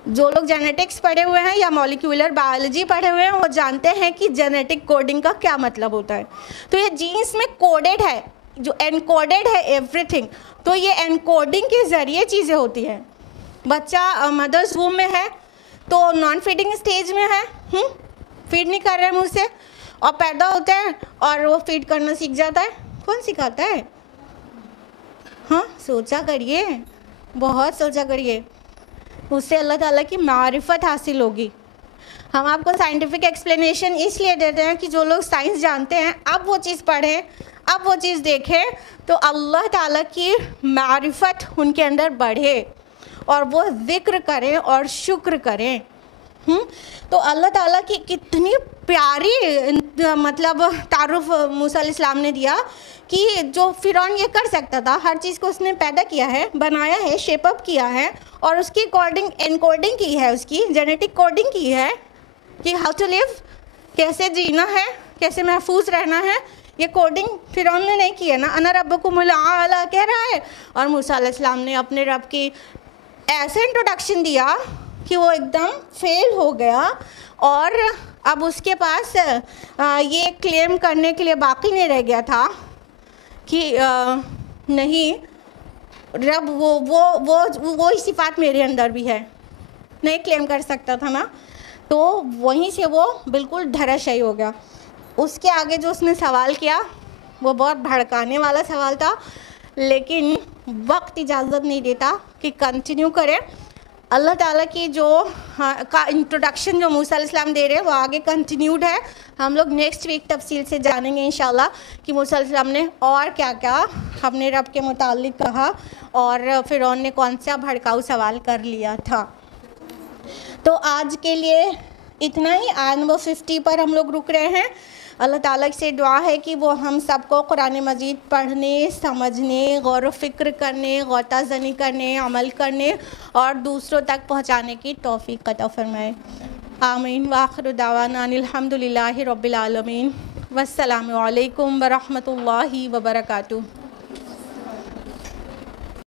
जो लोग जेनेटिक्स पढ़े हुए हैं या मॉलिक्यूलर बायोलॉजी पढ़े हुए हैं वो जानते हैं कि जेनेटिक कोडिंग का क्या मतलब होता है। तो ये जीन्स में कोडेड है, जो एनकोडेड है एवरीथिंग। तो ये एनकोडिंग के ज़रिए चीज़ें होती हैं। बच्चा मदर्स वूम में है तो नॉन फीडिंग स्टेज में है, फीड नहीं कर रहे हैं मुँह से, और पैदा होता है और वो फीड करना सीख जाता है। कौन सिखाता है? हाँ, सोचा करिए, बहुत सोचा करिए, उससे अल्लाह ताला की मारिफत हासिल होगी। हम आपको साइंटिफिक एक्सप्लेनेशन इसलिए देते हैं कि जो लोग साइंस जानते हैं अब वो चीज़ पढ़ें, अब वो चीज़ देखें तो अल्लाह ताला की मारिफत उनके अंदर बढ़े और वो ज़िक्र करें और शुक्र करें। तो अल्लाह ताला की कितनी प्यारी मतलब तारुफ मूसा अलैहिस्सलाम ने दिया कि जो फ़िरौन ये कर सकता था, हर चीज़ को उसने पैदा किया है, बनाया है, शेप अप किया है और उसकी अकॉर्डिंग एनकोडिंग की है, उसकी जेनेटिक कोडिंग की है कि हाउ टू लिव, कैसे जीना है, कैसे महफूज रहना है। ये कोडिंग फ़िरौन ने नहीं की है ना, अना रब्बुकुमुल आला कह रहा है, और मूसा अलैहिस्सलाम ने अपने रब की ऐसे इंट्रोडक्शन दिया कि वो एकदम फेल हो गया और अब उसके पास ये क्लेम करने के लिए बाकी नहीं रह गया था कि नहीं रब वो ही सिफ़ात मेरे अंदर भी है, नहीं क्लेम कर सकता था ना। तो वहीं से वो बिल्कुल धराशायी हो गया। उसके आगे जो उसने सवाल किया वो बहुत भड़काने वाला सवाल था, लेकिन वक्त इजाज़त नहीं देता कि कंटिन्यू करें। अल्लाह ताला की जो का इंट्रोडक्शन जो मूसा अलैहिस्सलाम दे रहे हैं वो आगे कंटिन्यूड है। हम लोग नेक्स्ट वीक तफसील से जानेंगे इंशाल्लाह कि मूसा अलैहिस्सलाम ने और क्या क्या अपने रब के मुताल्लिक कहा और फ़िरौन ने कौन सा भड़काऊ सवाल कर लिया था। तो आज के लिए इतना ही। आयत नंबर 50 पर हम लोग रुक रहे हैं। अल्लाह ताला से दुआ है कि वो हम सबको कुरान मजीद पढ़ने, समझने, गौर व फिक्र करने, गौताज़नी करने, अमल करने और दूसरों तक पहुँचाने की तौफ़ीक़ अता फ़रमाए। आमीन। व आखिरु दावाना अनिल हम्दुलिल्लाहि रब्बिल आलमीन। वस्सलामु अलैकुम व रहमतुल्लाहि व बरकातुहू।